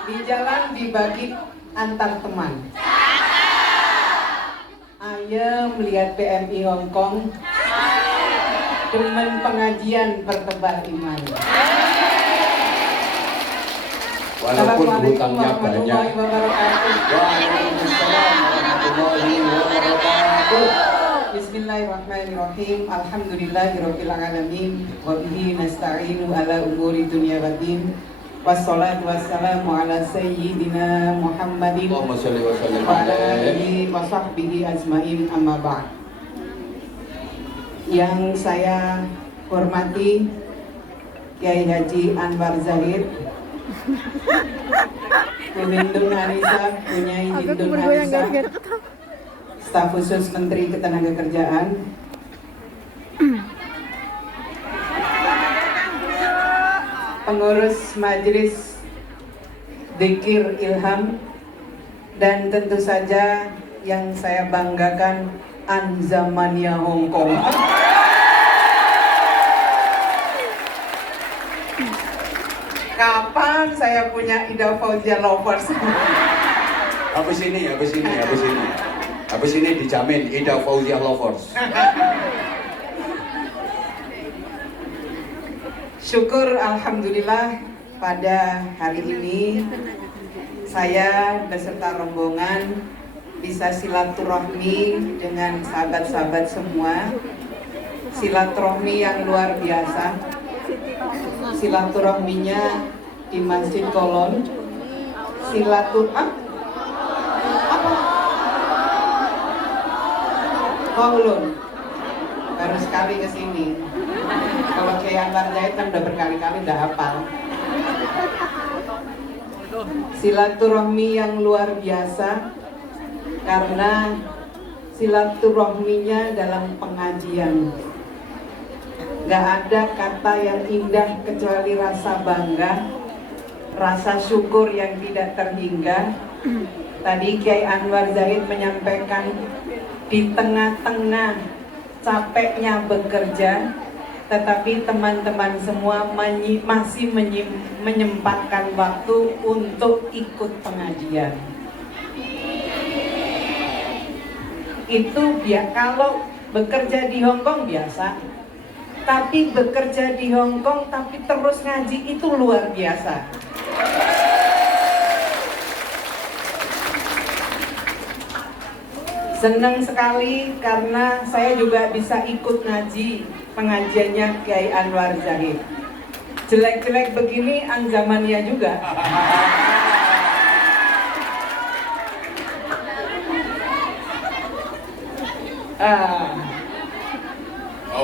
Di jalan dibagi antar teman. Ayam melihat PMI Hongkong. Demen pengajian pertebal iman. Walaupun hutangnya banyak. Warahmatullahi wabarakatuh. Waalaikumsalam warahmatullahi wabarakatuh. Bismillahirrahmanirrahim. Alhamdulillahirabbil alamin wa bihi nasta'inu ala umuri dunya waddin. Wassalatu wassalamu ala sayyidina Muhammadin Allahumma shalli wa sallim wa ala alaihi. alihi wa sahbihi ajmain, amma ba'd. Yang saya hormati Kiai Haji Anwar Zahid, Hindun Anissa, Punyai Hindun Anissa, Staf khusus Menteri Ketenagakerjaan, pengurus Majelis Dzikir Ilham, dan tentu saja yang saya banggakan Anzamania Hongkong. Kapan saya punya Ida Fauzia Lovers? Habis ini dijamin Ida Fauzia Lovers. Syukur alhamdulillah pada hari ini saya beserta rombongan bisa silaturahmi dengan sahabat-sahabat semua. Silaturahmi yang luar biasa. Silaturahminya di Masjid Kolon. Kolon. Baru sekali ke sini. Kalau Kiai Anwar Zahid kan udah berkali-kali udah hafal. Silaturahmi yang luar biasa karena silaturahminya dalam pengajian. Gak ada kata yang indah kecuali rasa bangga, rasa syukur yang tidak terhingga. Tadi Kiai Anwar Zahid menyampaikan di tengah-tengah capeknya bekerja, tetapi teman-teman semua masih menyempatkan waktu untuk ikut pengajian. Itu kalau bekerja di Hongkong biasa, tapi bekerja di Hongkong tapi terus ngaji itu luar biasa. Senang sekali karena saya juga bisa ikut ngaji pengajiannya Kiai Anwar Zahid. Jelek-jelek begini Anzamania juga.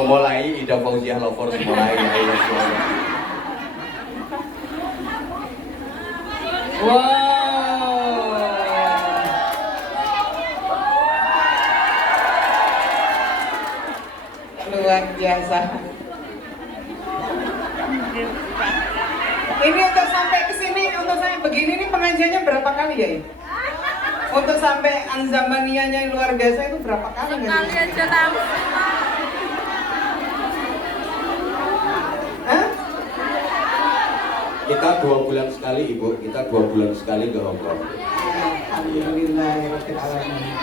Mulai Ida Fauzia Lovers mulai. Wow. Luar biasa. Ini untuk sampai ke sini, untuk sampai begini ini pengajiannya berapa kali ya? Untuk sampai Anzamanianya yang luar biasa itu berapa kali? Sekali aja langsung. Hah? Kita 2 bulan sekali Ibu, kita 2 bulan sekali ke Hongkong. Alhamdulillahirabbil alamin.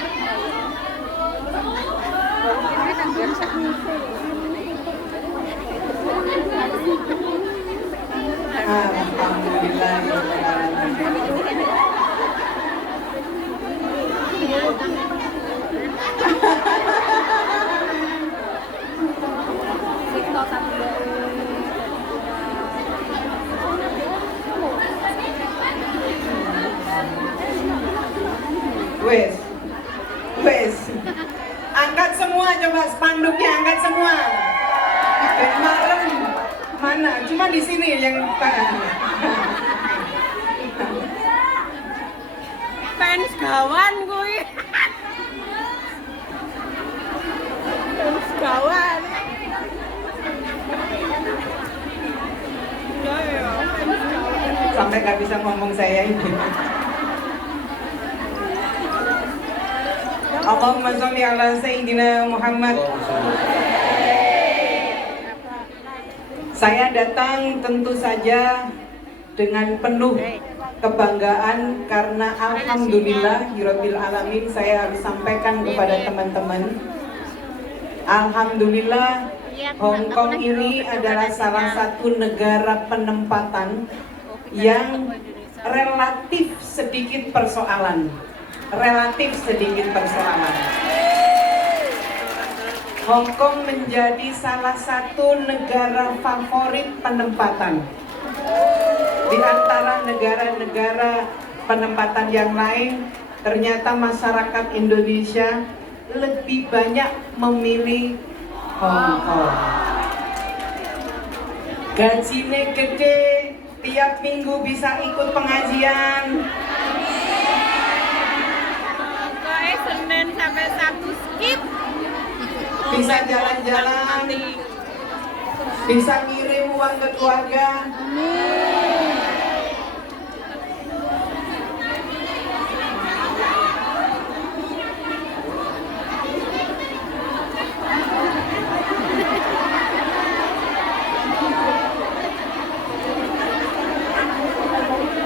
Alhamdulillahirabbil alamin. Wes, wes. Angkat semua, coba spanduknya angkat semua. Dan marem mana? Cuma di sini yang Fans kawan gue. Fans kawan. Ya ya, fans kawan. sampai nggak bisa ngomong saya ini. Allahumma sholli ala Sayyidina Muhammad. Saya datang tentu saja dengan penuh kebanggaan karena alhamdulillah Rabbil Alamin saya harus sampaikan kepada teman-teman. Alhamdulillah Hong Kong ini adalah salah satu negara penempatan yang relatif sedikit persoalan. Hong Kong menjadi salah satu negara favorit penempatan. Di antara negara-negara penempatan yang lain, ternyata masyarakat Indonesia lebih banyak memilih Hong Kong. Gajinya gede, tiap minggu bisa ikut pengajian. Pokoknya Senin sampai Sabtu skip. Bisa jalan-jalan, bisa ngirim uang ke keluarga.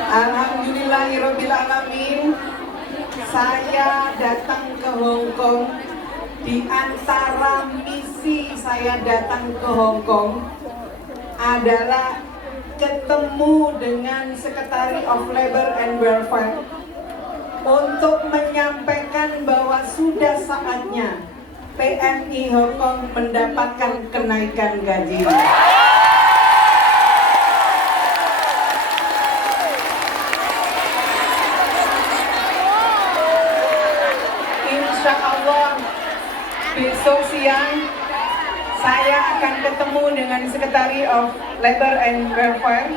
Alhamdulillahirabbil alamin. Saya datang ke Hong Kong. Di antara misi saya datang ke Hong Kong adalah ketemu dengan Secretary of Labor and Welfare untuk menyampaikan bahwa sudah saatnya PMI Hong Kong mendapatkan kenaikan gaji. Insya Allah besok siang saya akan ketemu dengan Secretary of Labor and Welfare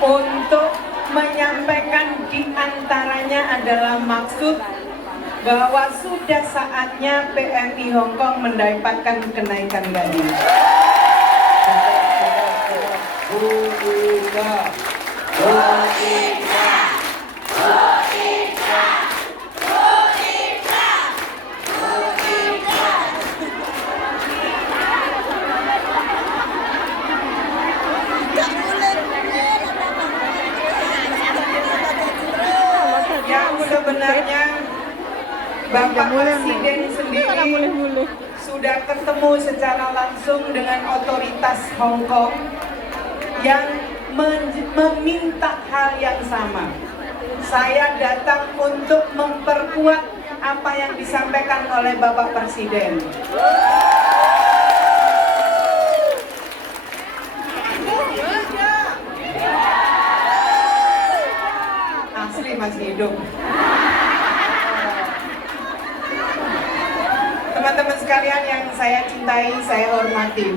untuk menyampaikan di antaranya adalah maksud bahwa sudah saatnya PMI Hong Kong mendapatkan kenaikan gaji. Sebenarnya Bapak Presiden sendiri sudah ketemu secara langsung dengan otoritas Hong Kong yang meminta hal yang sama. Saya datang untuk memperkuat apa yang disampaikan oleh Bapak Presiden. Asli masih hidup. Teman-teman sekalian yang saya cintai, saya hormati.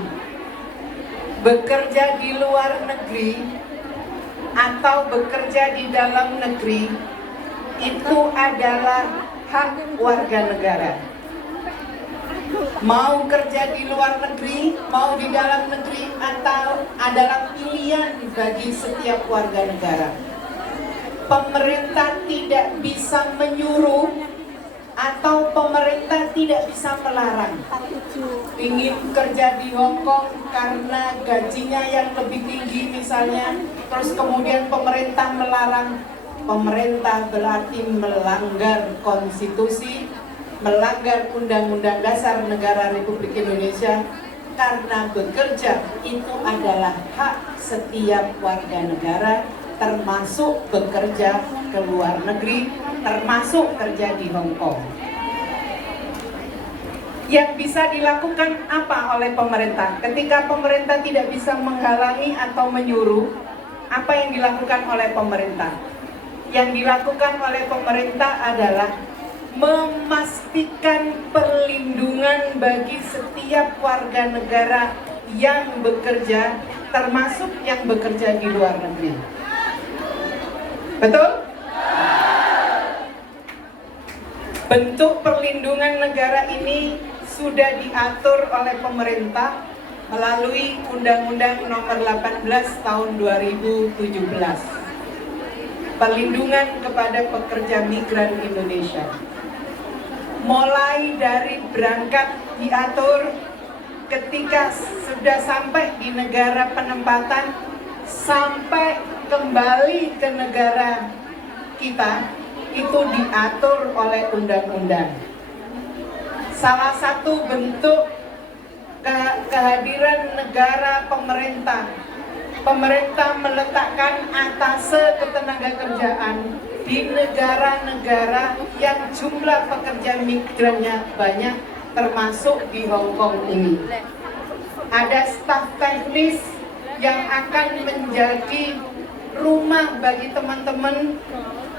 Bekerja di luar negeri atau bekerja di dalam negeri itu adalah hak warga negara. Mau kerja di luar negeri, mau di dalam negeri, atau adalah pilihan bagi setiap warga negara. Pemerintah tidak bisa menyuruh atau pemerintah tidak bisa melarang. Ingin kerja di Hong Kong karena gajinya yang lebih tinggi misalnya, terus kemudian pemerintah melarang. Pemerintah berarti melanggar konstitusi, melanggar Undang-Undang Dasar Negara Republik Indonesia, karena bekerja itu adalah hak setiap warga negara, termasuk bekerja ke luar negeri, termasuk kerja di Hong Kong. Yang bisa dilakukan apa oleh pemerintah? Ketika pemerintah tidak bisa menghalangi atau menyuruh, apa yang dilakukan oleh pemerintah? Yang dilakukan oleh pemerintah adalah memastikan perlindungan bagi setiap warga negara yang bekerja, termasuk yang bekerja di luar negeri. Betul? Bentuk perlindungan negara ini sudah diatur oleh pemerintah melalui Undang-Undang Nomor 18 Tahun 2017. Perlindungan kepada pekerja migran Indonesia. Mulai dari berangkat diatur, ketika sudah sampai di negara penempatan, sampai kembali ke negara kita, itu diatur oleh undang-undang. Salah satu bentuk kehadiran negara pemerintah meletakkan atase ketenagakerjaan di negara-negara yang jumlah pekerja migrannya banyak, termasuk di Hong Kong ini. Ada staf teknis yang akan menjadi rumah bagi teman-teman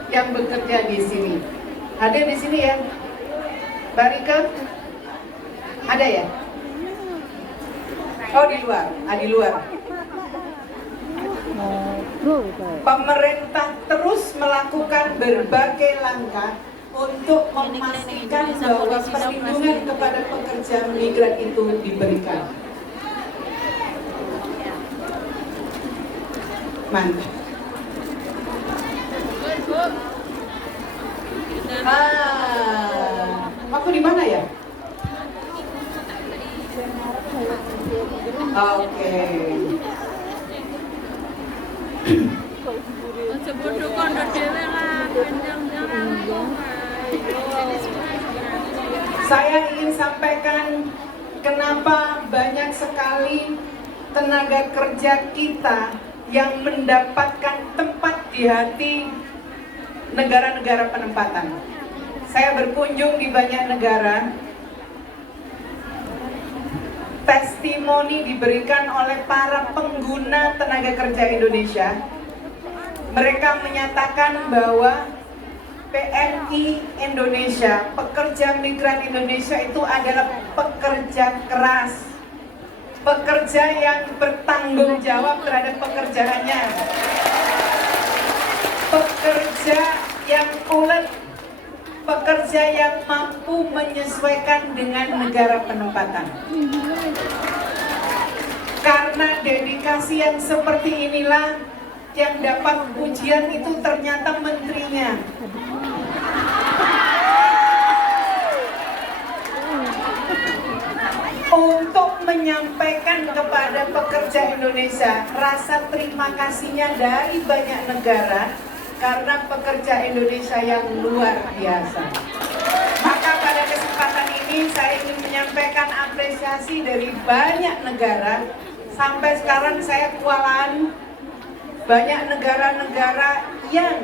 yang bekerja di sini. Hadir di sini ya, Mbak Rika? Ada ya? Oh, di luar. Di luar. Pemerintah terus melakukan berbagai langkah untuk memastikan bahwa perlindungan kepada pekerja migran itu diberikan. Mantap. Aku di mana ya? Oke. Sebodoh kondo dhewe lah, panjang-panjang. Saya ingin sampaikan kenapa banyak sekali tenaga kerja kita yang mendapatkan tempat di hati negara-negara penempatan. Saya berkunjung di banyak negara. Testimoni diberikan oleh para pengguna tenaga kerja Indonesia. Mereka menyatakan bahwa PMI Indonesia, pekerja migran Indonesia itu adalah pekerja keras, pekerja yang bertanggung jawab terhadap pekerjaannya, pekerja yang ulet, pekerja yang mampu menyesuaikan dengan negara penempatan. Karena dedikasi yang seperti inilah yang dapat pujian itu ternyata menterinya. Untuk menyampaikan kepada pekerja Indonesia rasa terima kasihnya dari banyak negara karena pekerja Indonesia yang luar biasa. Maka pada kesempatan ini saya ingin menyampaikan apresiasi dari banyak negara. Sampai sekarang saya kewalahan banyak negara-negara yang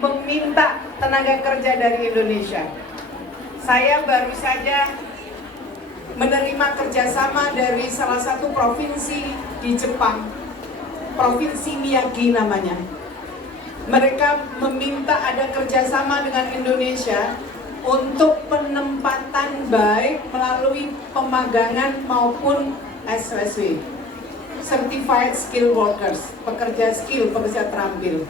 meminta tenaga kerja dari Indonesia. Saya baru saja menerima kerjasama dari salah satu provinsi di Jepang, Provinsi Miyagi namanya. Mereka meminta ada kerjasama dengan Indonesia untuk penempatan baik melalui pemagangan maupun SSW, Certified Skill Workers, pekerja skill, pekerja terampil.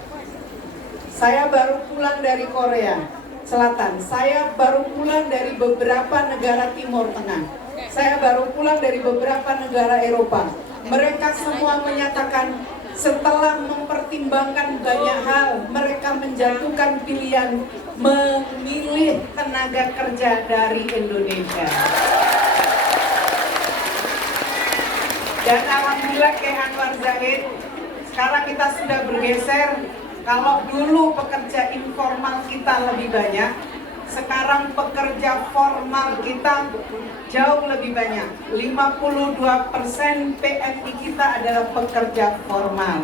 Saya baru pulang dari Korea Selatan, saya baru pulang dari beberapa negara Timur Tengah, saya baru pulang dari beberapa negara Eropa. Mereka semua menyatakan setelah mempertimbangkan banyak hal, mereka menjatuhkan pilihan memilih tenaga kerja dari Indonesia. Dan alhamdulillah ke Anwar Zahid, sekarang kita sudah bergeser. Kalau dulu pekerja informal kita lebih banyak, sekarang pekerja formal kita jauh lebih banyak. 52% PMI kita adalah pekerja formal.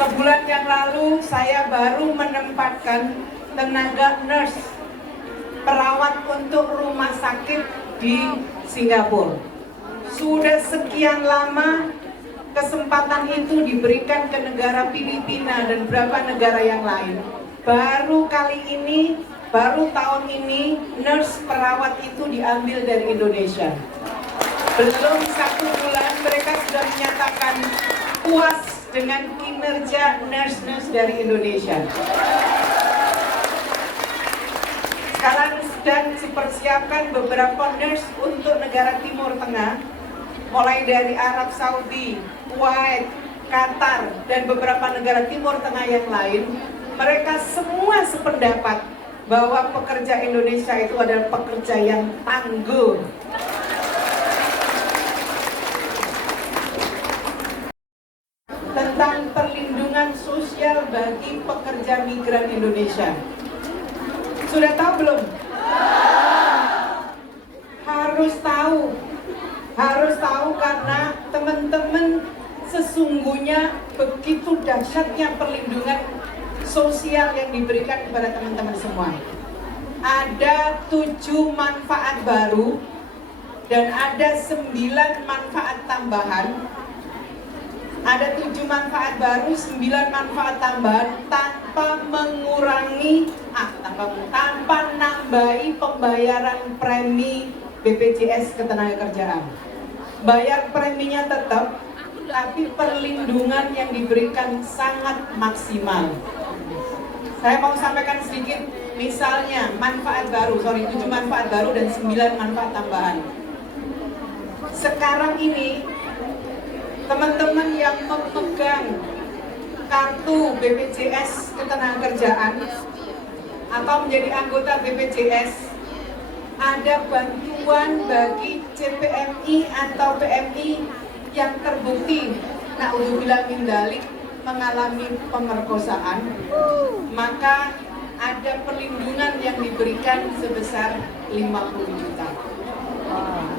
Sebulan yang lalu saya baru menempatkan tenaga nurse perawat untuk rumah sakit di Singapura. Sudah sekian lama kesempatan itu diberikan ke negara Filipina dan beberapa negara yang lain. Baru kali ini, baru tahun ini, nurse perawat itu diambil dari Indonesia. Belum 1 bulan mereka sudah menyatakan puas dengan kinerja nurse-nurse dari Indonesia. Sekarang sedang dipersiapkan beberapa nurse untuk negara Timur Tengah, mulai dari Arab Saudi, Kuwait, Qatar, dan beberapa negara Timur Tengah yang lain. Mereka semua sependapat bahwa pekerja Indonesia itu adalah pekerja yang tangguh. Tentang perlindungan sosial bagi pekerja migran Indonesia. Sudah tahu belum? Harus tahu karena teman-teman sesungguhnya begitu dahsyatnya perlindungan sosial yang diberikan kepada teman-teman semua. Ada 7 manfaat baru dan ada 9 manfaat tambahan. Ada 7 manfaat baru, 9 manfaat tambahan tanpa mengurangi, tanpa nambahi pembayaran premi BPJS Ketenagakerjaan. Bayar preminya tetap, tapi perlindungan yang diberikan sangat maksimal. Saya mau sampaikan sedikit, misalnya 7 manfaat baru dan 9 manfaat tambahan. Sekarang ini teman-teman yang memegang kartu BPJS Ketenagakerjaan atau menjadi anggota BPJS, ada bantuan bagi CPMI atau PMI yang terbukti naudzubillah min dzalik mengalami pemerkosaan, maka ada perlindungan yang diberikan sebesar 50 juta.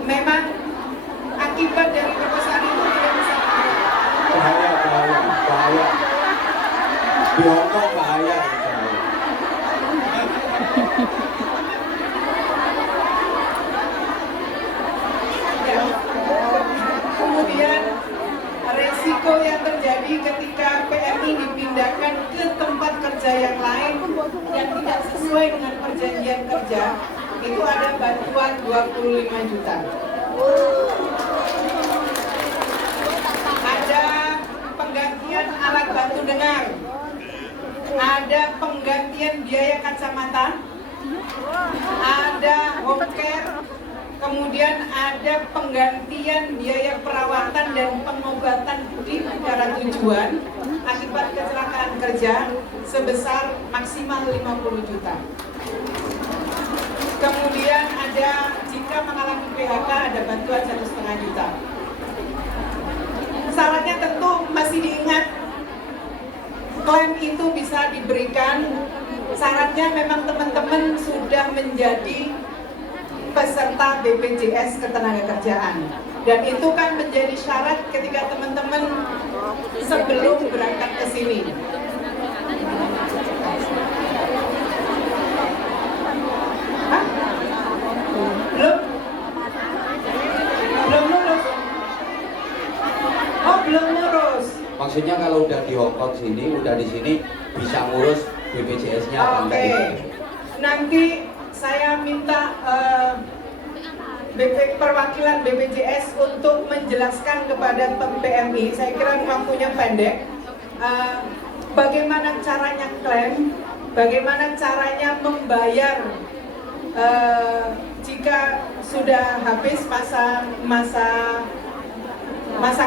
Memang akibat dari perkosaan itu tidak bisa bahaya. Di Hongkong bahaya. Kemudian resiko yang terjadi ketika PMI dipindahkan ke tempat kerja yang lain yang tidak sesuai dengan perjanjian kerja, itu ada bantuan 25 juta. Ada penggantian alat bantu dengar, ada penggantian biaya kacamata, ada home care, kemudian ada penggantian biaya perawatan dan pengobatan di negara tujuan akibat kecelakaan kerja sebesar maksimal 50 juta. Kemudian ada jika mengalami PHK ada bantuan 1,5 juta. Syaratnya tentu masih diingat, klaim itu bisa diberikan. Syaratnya memang teman-teman sudah menjadi peserta BPJS Ketenagakerjaan, dan itu kan menjadi syarat ketika teman-teman sebelum berangkat ke sini. Hah? Belum lulus. Oh, belum lulus. Maksudnya kalau udah di Hongkong sini, udah di sini bisa ngurus BPJS-nya Oke. Nanti saya minta perwakilan BPJS untuk menjelaskan kepada PMI. Saya kira waktunya pendek. Bagaimana caranya klaim, bagaimana caranya membayar jika sudah habis masa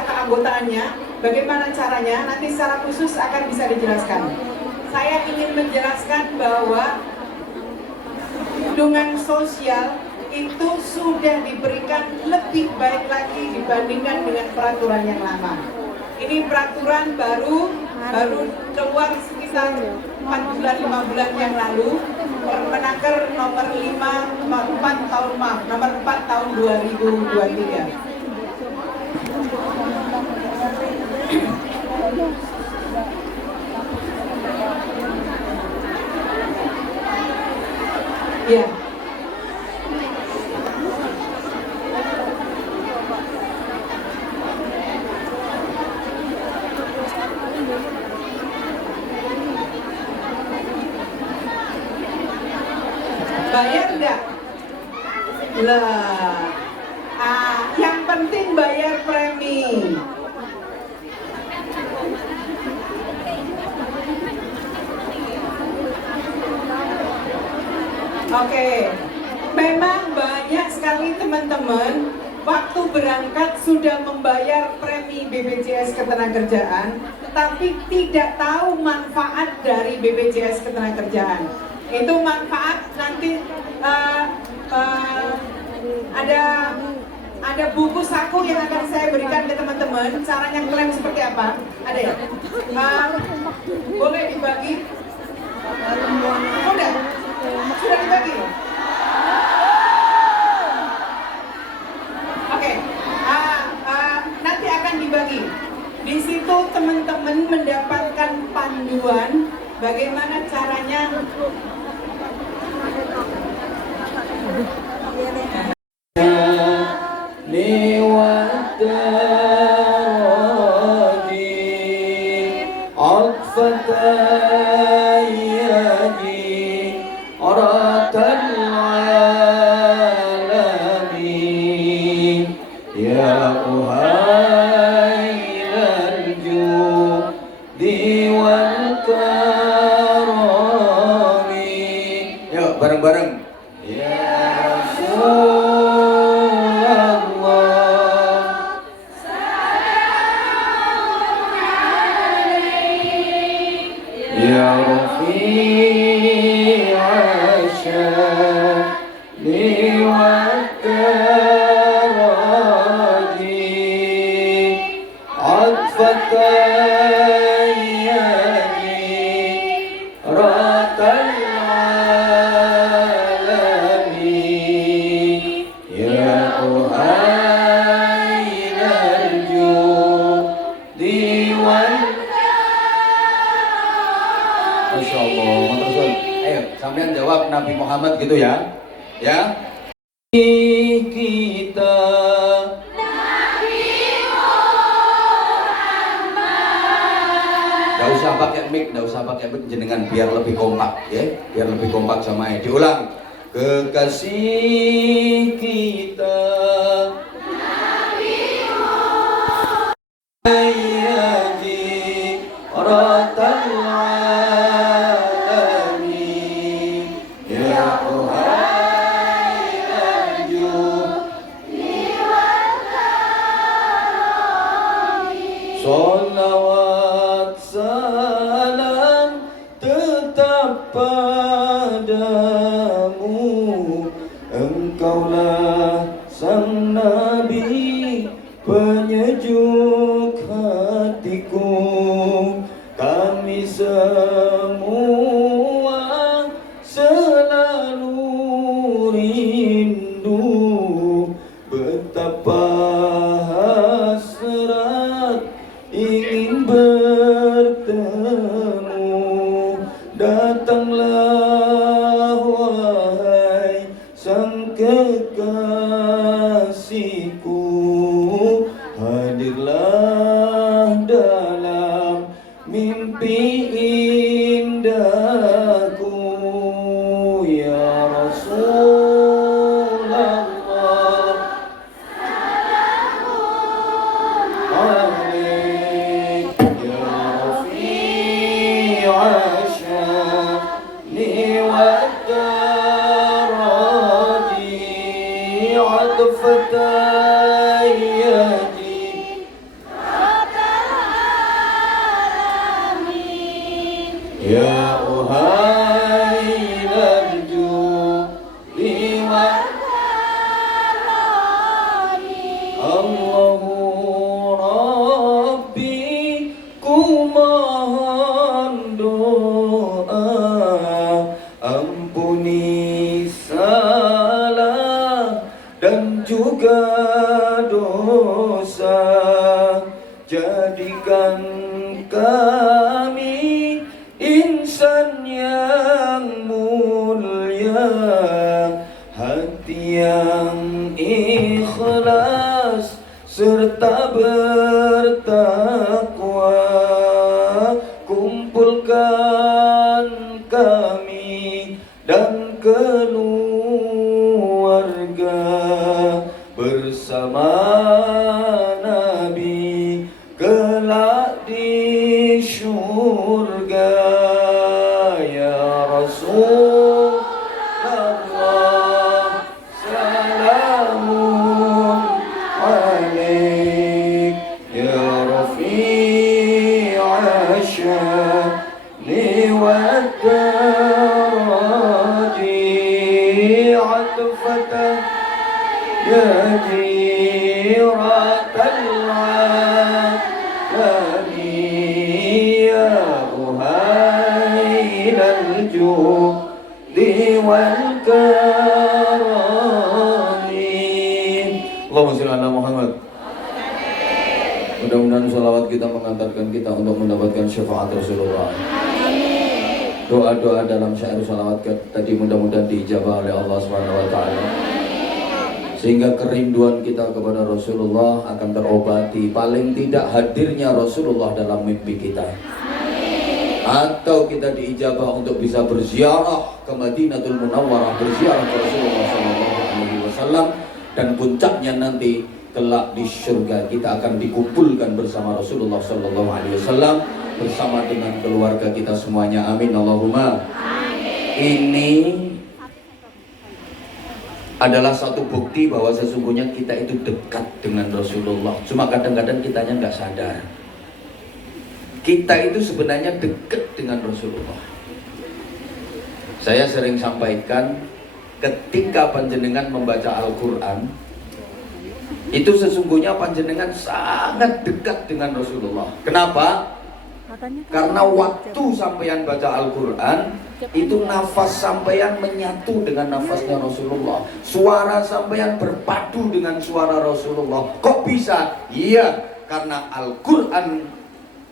keanggotaannya, bagaimana caranya, nanti secara khusus akan bisa dijelaskan. Saya ingin menjelaskan bahwa perlindungan sosial itu sudah diberikan lebih baik lagi dibandingkan dengan peraturan yang lama. Ini peraturan baru keluar sekitar 5 bulan yang lalu, Permenaker nomor 4 tahun 2023. Ya, Bayar enggak? Lah, yang penting bayar premi. Oke, memang banyak sekali teman-teman waktu berangkat sudah membayar premi BPJS Ketenagakerjaan, tapi tidak tahu manfaat dari BPJS Ketenagakerjaan. Itu manfaat nanti ada buku saku yang akan saya berikan ke teman-teman. Caranya klaim seperti apa? Ada ya? Boleh dibagi? Udah? Sudah dibagi? Oke, nanti akan dibagi. Di situ teman-teman mendapatkan panduan bagaimana caranya. Yuk bareng-bareng. Ya Rasulullah, ya Rafi'al sya'ni wat taraji, atfatan yadi ratal alamin, ya uhailal judi wal. Masya Allah, matur. Ayo, sampean jawab Nabi Muhammad gitu ya. Ya. Kita Gak usah pakai mic, gak usah pakai mic jenengan biar lebih kompak ya, biar lebih kompak sama ya. Diulang. Kekasih kita Sayyidi Ratal Alamin, ya Uhailal Judi wal Karami, sholawat salam tetap padamu, engkaulah sang Nabi penyejuk hatiku. Kami semua selalu rindu, betapa hasrat ingin bertemu. Datanglah wahai sang kekasihku, hadirlah dalam mimpi indahku, ya Rasulullah. Alaik ya Rafi'al sya'ni wat taraji, atfatan yadi ya uhailal judi wal karami. Allahu Rabbi, ku mohon doa, ampuni salah dan juga dosa. Jadikan kami insan yang mulia, hati yang ikhlas serta bertakwa. Kumpulkan kami dan keluarga bersama Nabi kelak di surga. Ya Rasulullah, salamun alaik ya Rafi'a sya'ni wa daraji atfatan ya jiratal alami ya uhailal judi wal karami. Allahumma sholli ala Muhammad. Mudah-mudahan salawat kita mengantarkan kita untuk mendapatkan syafaat Rasulullah. Doa-doa dalam syair salawat tadi mudah-mudahan diijabah oleh Allah Subhanahu wa taala. Sehingga kerinduan kita kepada Rasulullah akan terobati, paling tidak hadirnya Rasulullah dalam mimpi kita. Atau kita diijabah untuk bisa berziarah ke Madinatul Munawwarah, berziarah ke Rasulullah SAW, dan puncaknya nanti kelak di surga kita akan dikumpulkan bersama Rasulullah SAW bersama dengan keluarga kita semuanya. Amin Allahumma. Ini adalah satu bukti bahwa sesungguhnya kita itu dekat dengan Rasulullah. Cuma kadang-kadang kitanya nggak sadar. Kita itu sebenarnya dekat dengan Rasulullah. Saya sering sampaikan, ketika panjenengan membaca Al-Quran, itu sesungguhnya panjenengan sangat dekat dengan Rasulullah. Kenapa? Karena waktu sampeyan baca Al-Quran, itu nafas sampeyan menyatu dengan nafasnya Rasulullah. Suara sampeyan berpadu dengan suara Rasulullah. Kok bisa? Iya, karena Al-Quran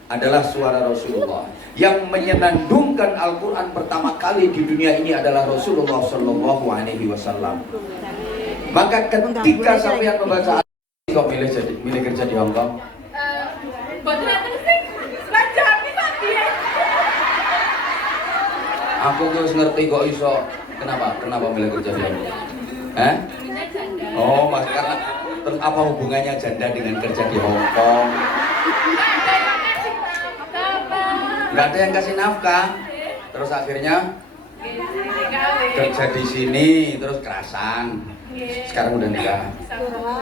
adalah suara Rasulullah. Yang menyenandungkan Al-Quran pertama kali di dunia ini adalah Rasulullah Shallallahu Alaihi Wasallam. Maka ketika sampeyan membaca Al-Quran, kok milih kerja di Hong Kong? Aku harus ngerti kok iso. Kenapa milih kerja di Hong Kong? Oh, mas, karena terus apa hubungannya janda dengan kerja di Hong Kong? Nggak ada yang kasih nafkah. Terus akhirnya kerja di sini, terus kerasan. Sekarang udah nikah.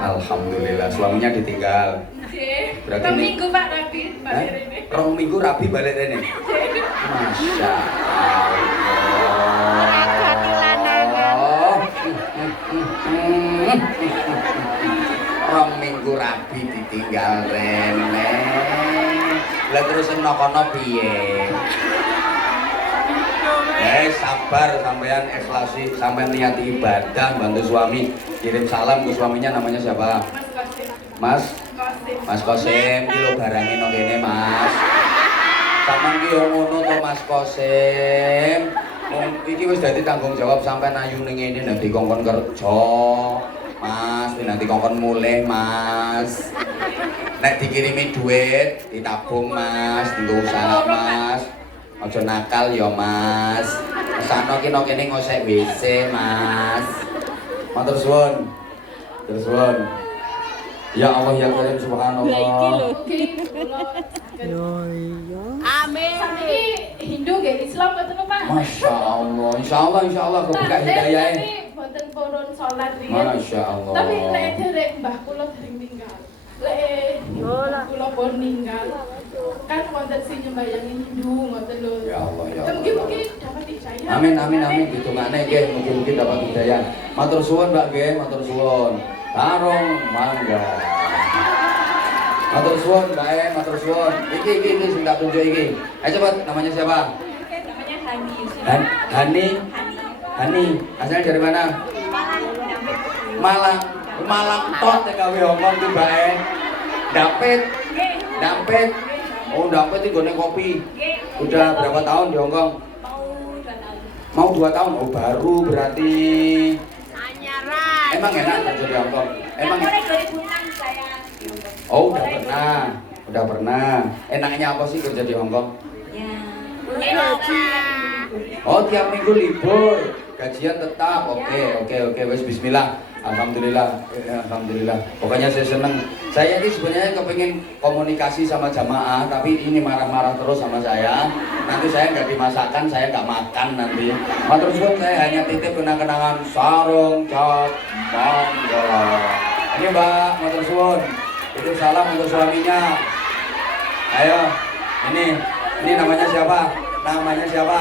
Alhamdulillah, suaminya ditinggal. Berarti nih. Minggu Pak Rabi balik ini. Rong minggu Rabi balik ini. Masya Allah. Rong minggu Rabi ditinggal rene. Lah terus enokono piye? Sabar, sampean ikhlasi, sampean niati ibadah, bantu suami. Kirim salam ke suaminya, namanya siapa? Mas Kosim, iki lho barange nang kene, Mas. Sampeyan ki yo ngono to, Mas Kosim. Iki wis dadi tanggung jawab sampean ayu ning ngene nek dikongkon kerja. Mas, nanti kongkon mulih, Mas. Nek dikirimi duit, ditabung, Mas, dienggo usaha, Mas. Aja nakal ya, Mas. Kesana ki nang kene ngosek WC, Mas. Matur suwun. Terus suwun. Ya Allah ya Karim subhanallah. Amin. Sampai Hindu nggih Islam mboten Pak. Masya Allah kebuka hidayah. Mboten purun salat riyen. Masya Allah. Tapi lek derek mbah kula dereng ninggal. Lek kula pun ninggal. Kan wonten sing nyembayangi Hindu ngoten lho. Ya Allah ya Allah. Mungkin dapat hidayah. Amin ditungane nggih, mugi-mugi dapat hidayah. Matur suwun Mbak nggih, matur suwun. Tarung mangga. Matur suwun Mbak, matur suwun. Iki sing tak tunjuk iki. Ayo cepat, namanya siapa? Namanya Hani. Hani. Asalnya dari mana? Malang tot ya gawe omong ki Mbak. Dampet. Oh, Dampet iki gone kopi. Udah berapa tahun di Hong Kong? Mau 2 tahun. Oh, baru berarti. Emang enak kerja di Hong Kong? Emang mulai 2006 saya. Oh, udah pernah. Enaknya apa sih kerja di Hong Kong? Ya. Enak. Oh, tiap minggu libur. Gajian tetap. Oke. Wes bismillah. Alhamdulillah. Alhamdulillah. Pokoknya saya seneng. Saya ini sebenarnya kepingin komunikasi sama jamaah, tapi ini marah-marah terus sama saya. Nanti saya nggak dimasakan, saya nggak makan nanti. Matur suwun, saya hanya titip kenang-kenangan sarung cap mangga. Ini Mbak, matur suwun. Titip salam untuk suaminya. Ayo, ini namanya siapa? Namanya siapa?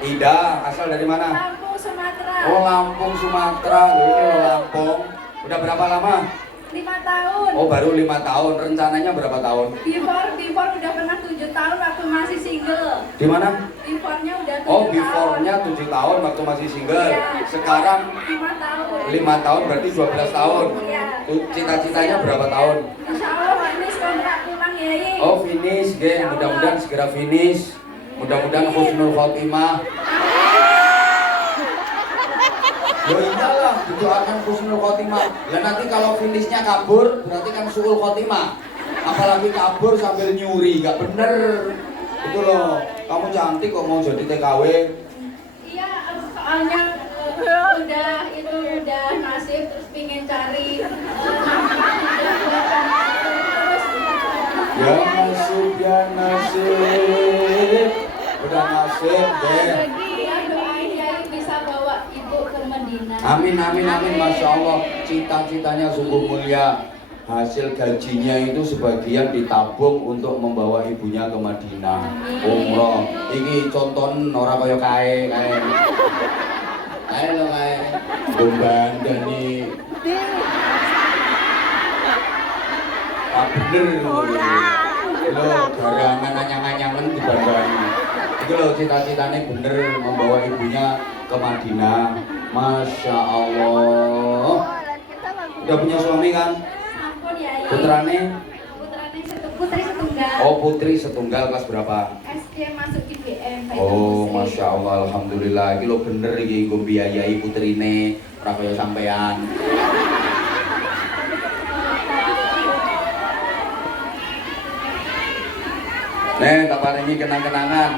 Ida, asal dari mana? Lampung, Sumatera. Oh, Lampung, Sumatera. Loh, ini loh Lampung. Udah berapa lama? 5 tahun. Oh, baru 5 tahun. Rencananya berapa tahun? Before udah pernah 7 tahun waktu masih single. Di mana? Beforenya udah 7 Oh, tahun. before-nya 7 tahun waktu masih single. Iya. Sekarang 5 tahun. 5 tahun berarti 12 tahun. Iya. Cita-citanya berapa tahun? Insya Allah finish kontrak pulang ya. Oh, finish, geng. Mudah-mudahan segera finish. Mudah-mudahan husnul khotimah. Ya iyalah, didoakan husnul khotimah. Lah nanti kalau finishnya kabur, berarti kan suul khotimah. Apalagi kabur sambil nyuri, gak bener. Itu loh, kamu cantik kok mau jadi TKW. Iya, soalnya udah nasib terus pingin cari Ya nasib, udah nasib deh. Iya, doain ya bisa bawa ibu ke Medina. Amin, Masya Allah. Cita-citanya sungguh mulia. Hasil gajinya itu sebagian ditabung untuk membawa ibunya ke Madinah umroh. Iki conton ora kaya kae. Kae lho kae. Gombandani. Ah bener lho. Garangan anyang-anyangan dibandani. Itu loh cita-citanya bener membawa ibunya ke Madinah. Masya Allah. Udah punya suami kan? Ampun ya. Putrane? Putri setunggal. Oh, putri setunggal kelas berapa? SD masuk IBM. Oh, Masya Allah, Alhamdulillah. Iki lo bener iki nggo biayai putrine, ora kaya sampean. Tak paringi kenang-kenangan.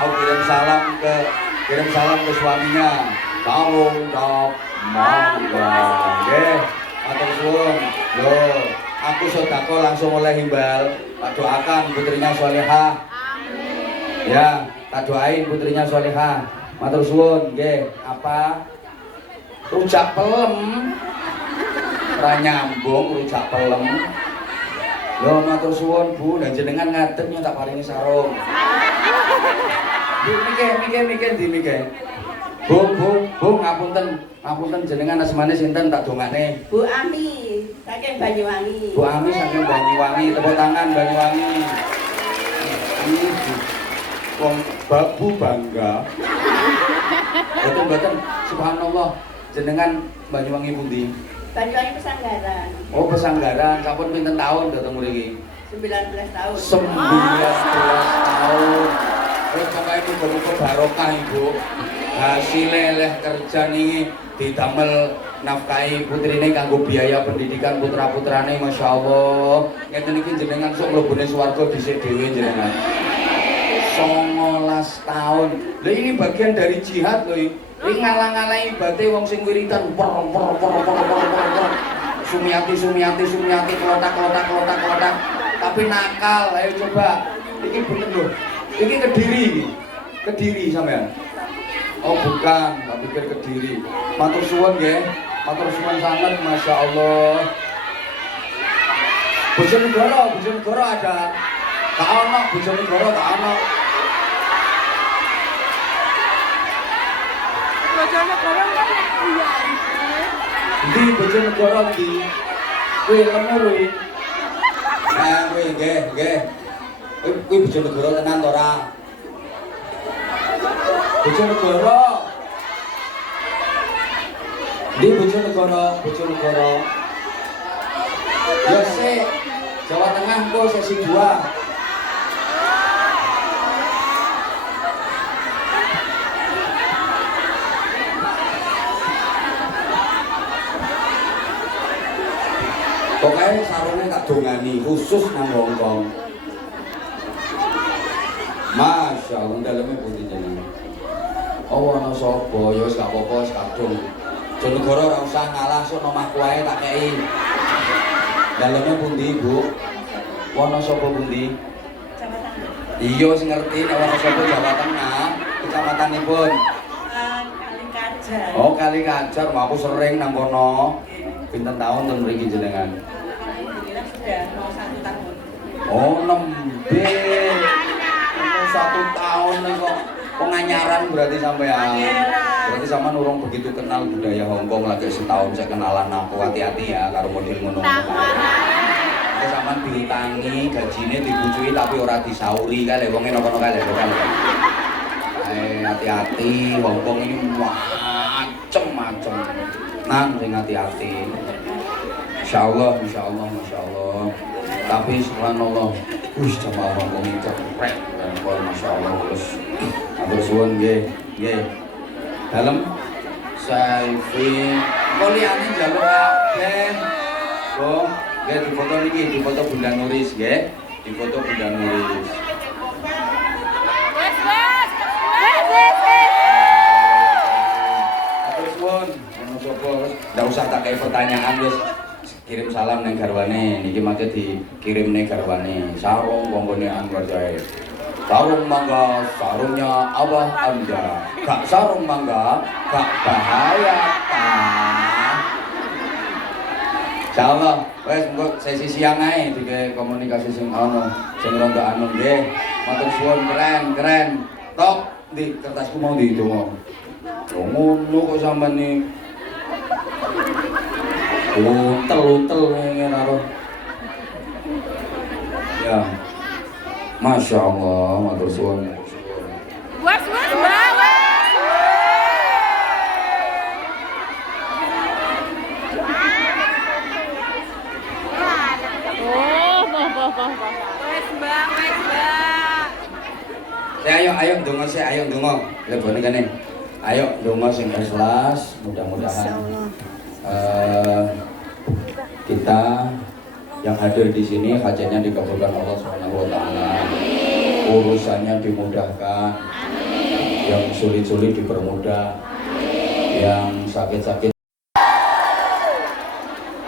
Aku kirim salam ke suaminya. Sarung cap mangga. Nggih, matur suwun. Loh, aku sedekah langsung oleh imbal. Tak doakan putrinya sholihah. Ya, tak doain putrinya sholihah. Matur suwun, nggih. Apa? Rujak pelem. Ora nyambung rujak pelem. Loh, matur suwun Bu, dan jenengan ngadem yang tak paringi sarung. Bu, mikir di mikir. Bu, ngapunten jenengan asmane sinten tak dongane. Bu Ami, saking Banyuwangi. Bu Ami saking Banyuwangi, tepuk tangan Banyuwangi. Ini wong babu bangga. Betul, subhanallah. Jenengan Banyuwangi pundi? Banyuwangi Pesanggaran. Oh, Pesanggaran. Sampun pinten tahun dateng mriki? 19 tahun. 19 tahun. Wis sampai muga-muga barokah Ibu. Hasil leleh kerja niki didamel nafkahi putrine kanggo biaya pendidikan putra-putrane, Masya Allah. Ngeten iki jenengan sok mlebune swarga dhisik dhewe jenengan. 19 tahun. Lah ini bagian dari jihad lho. Ini ngalang-alangi ibate wong sing wiridan per. Sumiati kelotak. Tapi nakal, ayo coba. Iki bener lho. Iki Kediri sampean. Oh bukan, tak pikir Kediri. Matur suwun nggih. Matur suwun sanget, Masya Allah. Bojonegoro ada. Gak ono Bojonegoro, gak ono. Bojonegoro kan iya. Di Bojonegoro di. Kuwi lemu kuwi. Nah, kuwi nggih. Kuwi Bojonegoro tenan to ora? Bojonegoro. Di Bojonegoro. Ya sik. Jawa Tengah kok sesi 2. Pokoknya sarungnya tak dongani khusus nang Hongkong. Masya Allah, dalamnya putih jenengan. Oh ana sapa? Ya wis gak apa-apa, wis kadung. Jonegoro ora usah ngalah sok omahku ae tak kei. Daleme pundi, Bu? Wono sapa pundi? Iya sing ngerti nek wono sapa Jawa Tengah, kecamatanipun. Kalikajar. Oh, Kalikajar, aku sering nang kono. Pinten taun ten mriki jenengan? Alhamdulillah sudah mau 1 tahun. Oh, nembe. Mau 1 tahun nih kok penganyaran berarti sampean. Berarti sama urung begitu kenal budaya Hongkong lagi setahun saya kenalan aku, hati-hati ya karo model ngono. Nek sampean diutangi gajine dibucuki tapi ora disauri kae wonge nopo kae kan. Hati-hati, Hongkong ini macem-macem. Nang sing hati-hati. Insyaallah, Masya Allah. Tapi subhanallah, jamaah Hongkong ini keren. Masya Allah terus. Atur suwun nggih. Dalem selfie. Kok liyane njaluk kabeh. Kok nggih difoto niki, difoto Bunda Nuris nggih. Difoto Bunda Nuris. Atur suwun, ono sapa ndak usah tak kei pertanyaan wis kirim salam nang garwane. Niki mate dikirim ning garwane. Sarung bonggone Anwar Zahid. Sarung mangga, sarungnya Abah Anda. Gak sarung mangga, gak bahaya kan? Insyaallah, wes engko sesi siang ae dike komunikasi sing ono, sing ronda anu nggih. Matur suwun keren. Tok di kertasku mau dihitung. Lho ngono kok sampean iki. Untel ngene karo. Ya. Masya Allah, matur suwun. Ayo ndonga sih, ayo ndonga. Lebone kene. Ayo ndonga sing ikhlas, mudah-mudahan kita yang hadir di sini hajatnya dikabulkan Allah Subhanahu wa taala. Urusannya dimudahkan. Yang sulit-sulit dipermudah. Yang sakit-sakit.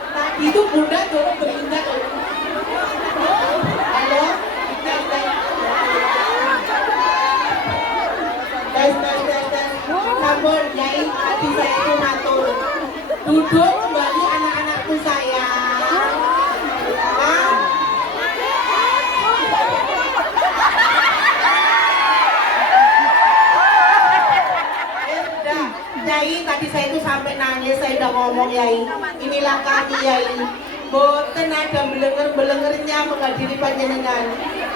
Tadi itu Bunda dorong berindah. Halo? Tes. Sampun, Nyai, hati saya itu matur. Duduk kembali anak-anakku sayang. Yai, tadi saya itu sampai nangis, saya udah ngomong Yai. Inilah kami Yai. Boten ada belenger-belengernya menghadiri panjenengan.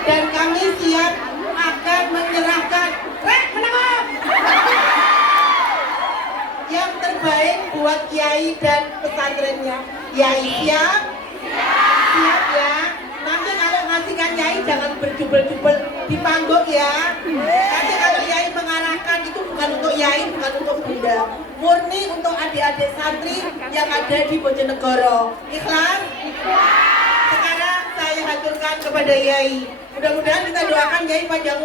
Dan kami siap akan menyerahkan menang yang terbaik buat Kiai dan pesantrennya. Yai siap? Siap ya. Nanti kalau ngasihkan Yai jangan berjubel-jubel di panggung ya. Nanti kalau Yai mengarahkan itu bukan untuk Yai, bukan untuk Bunda. Murni untuk adik-adik santri yang ada di Bojonegoro. Ikhlas? Sekarang saya haturkan kepada Yai. Mudah-mudahan kita doakan Yai panjang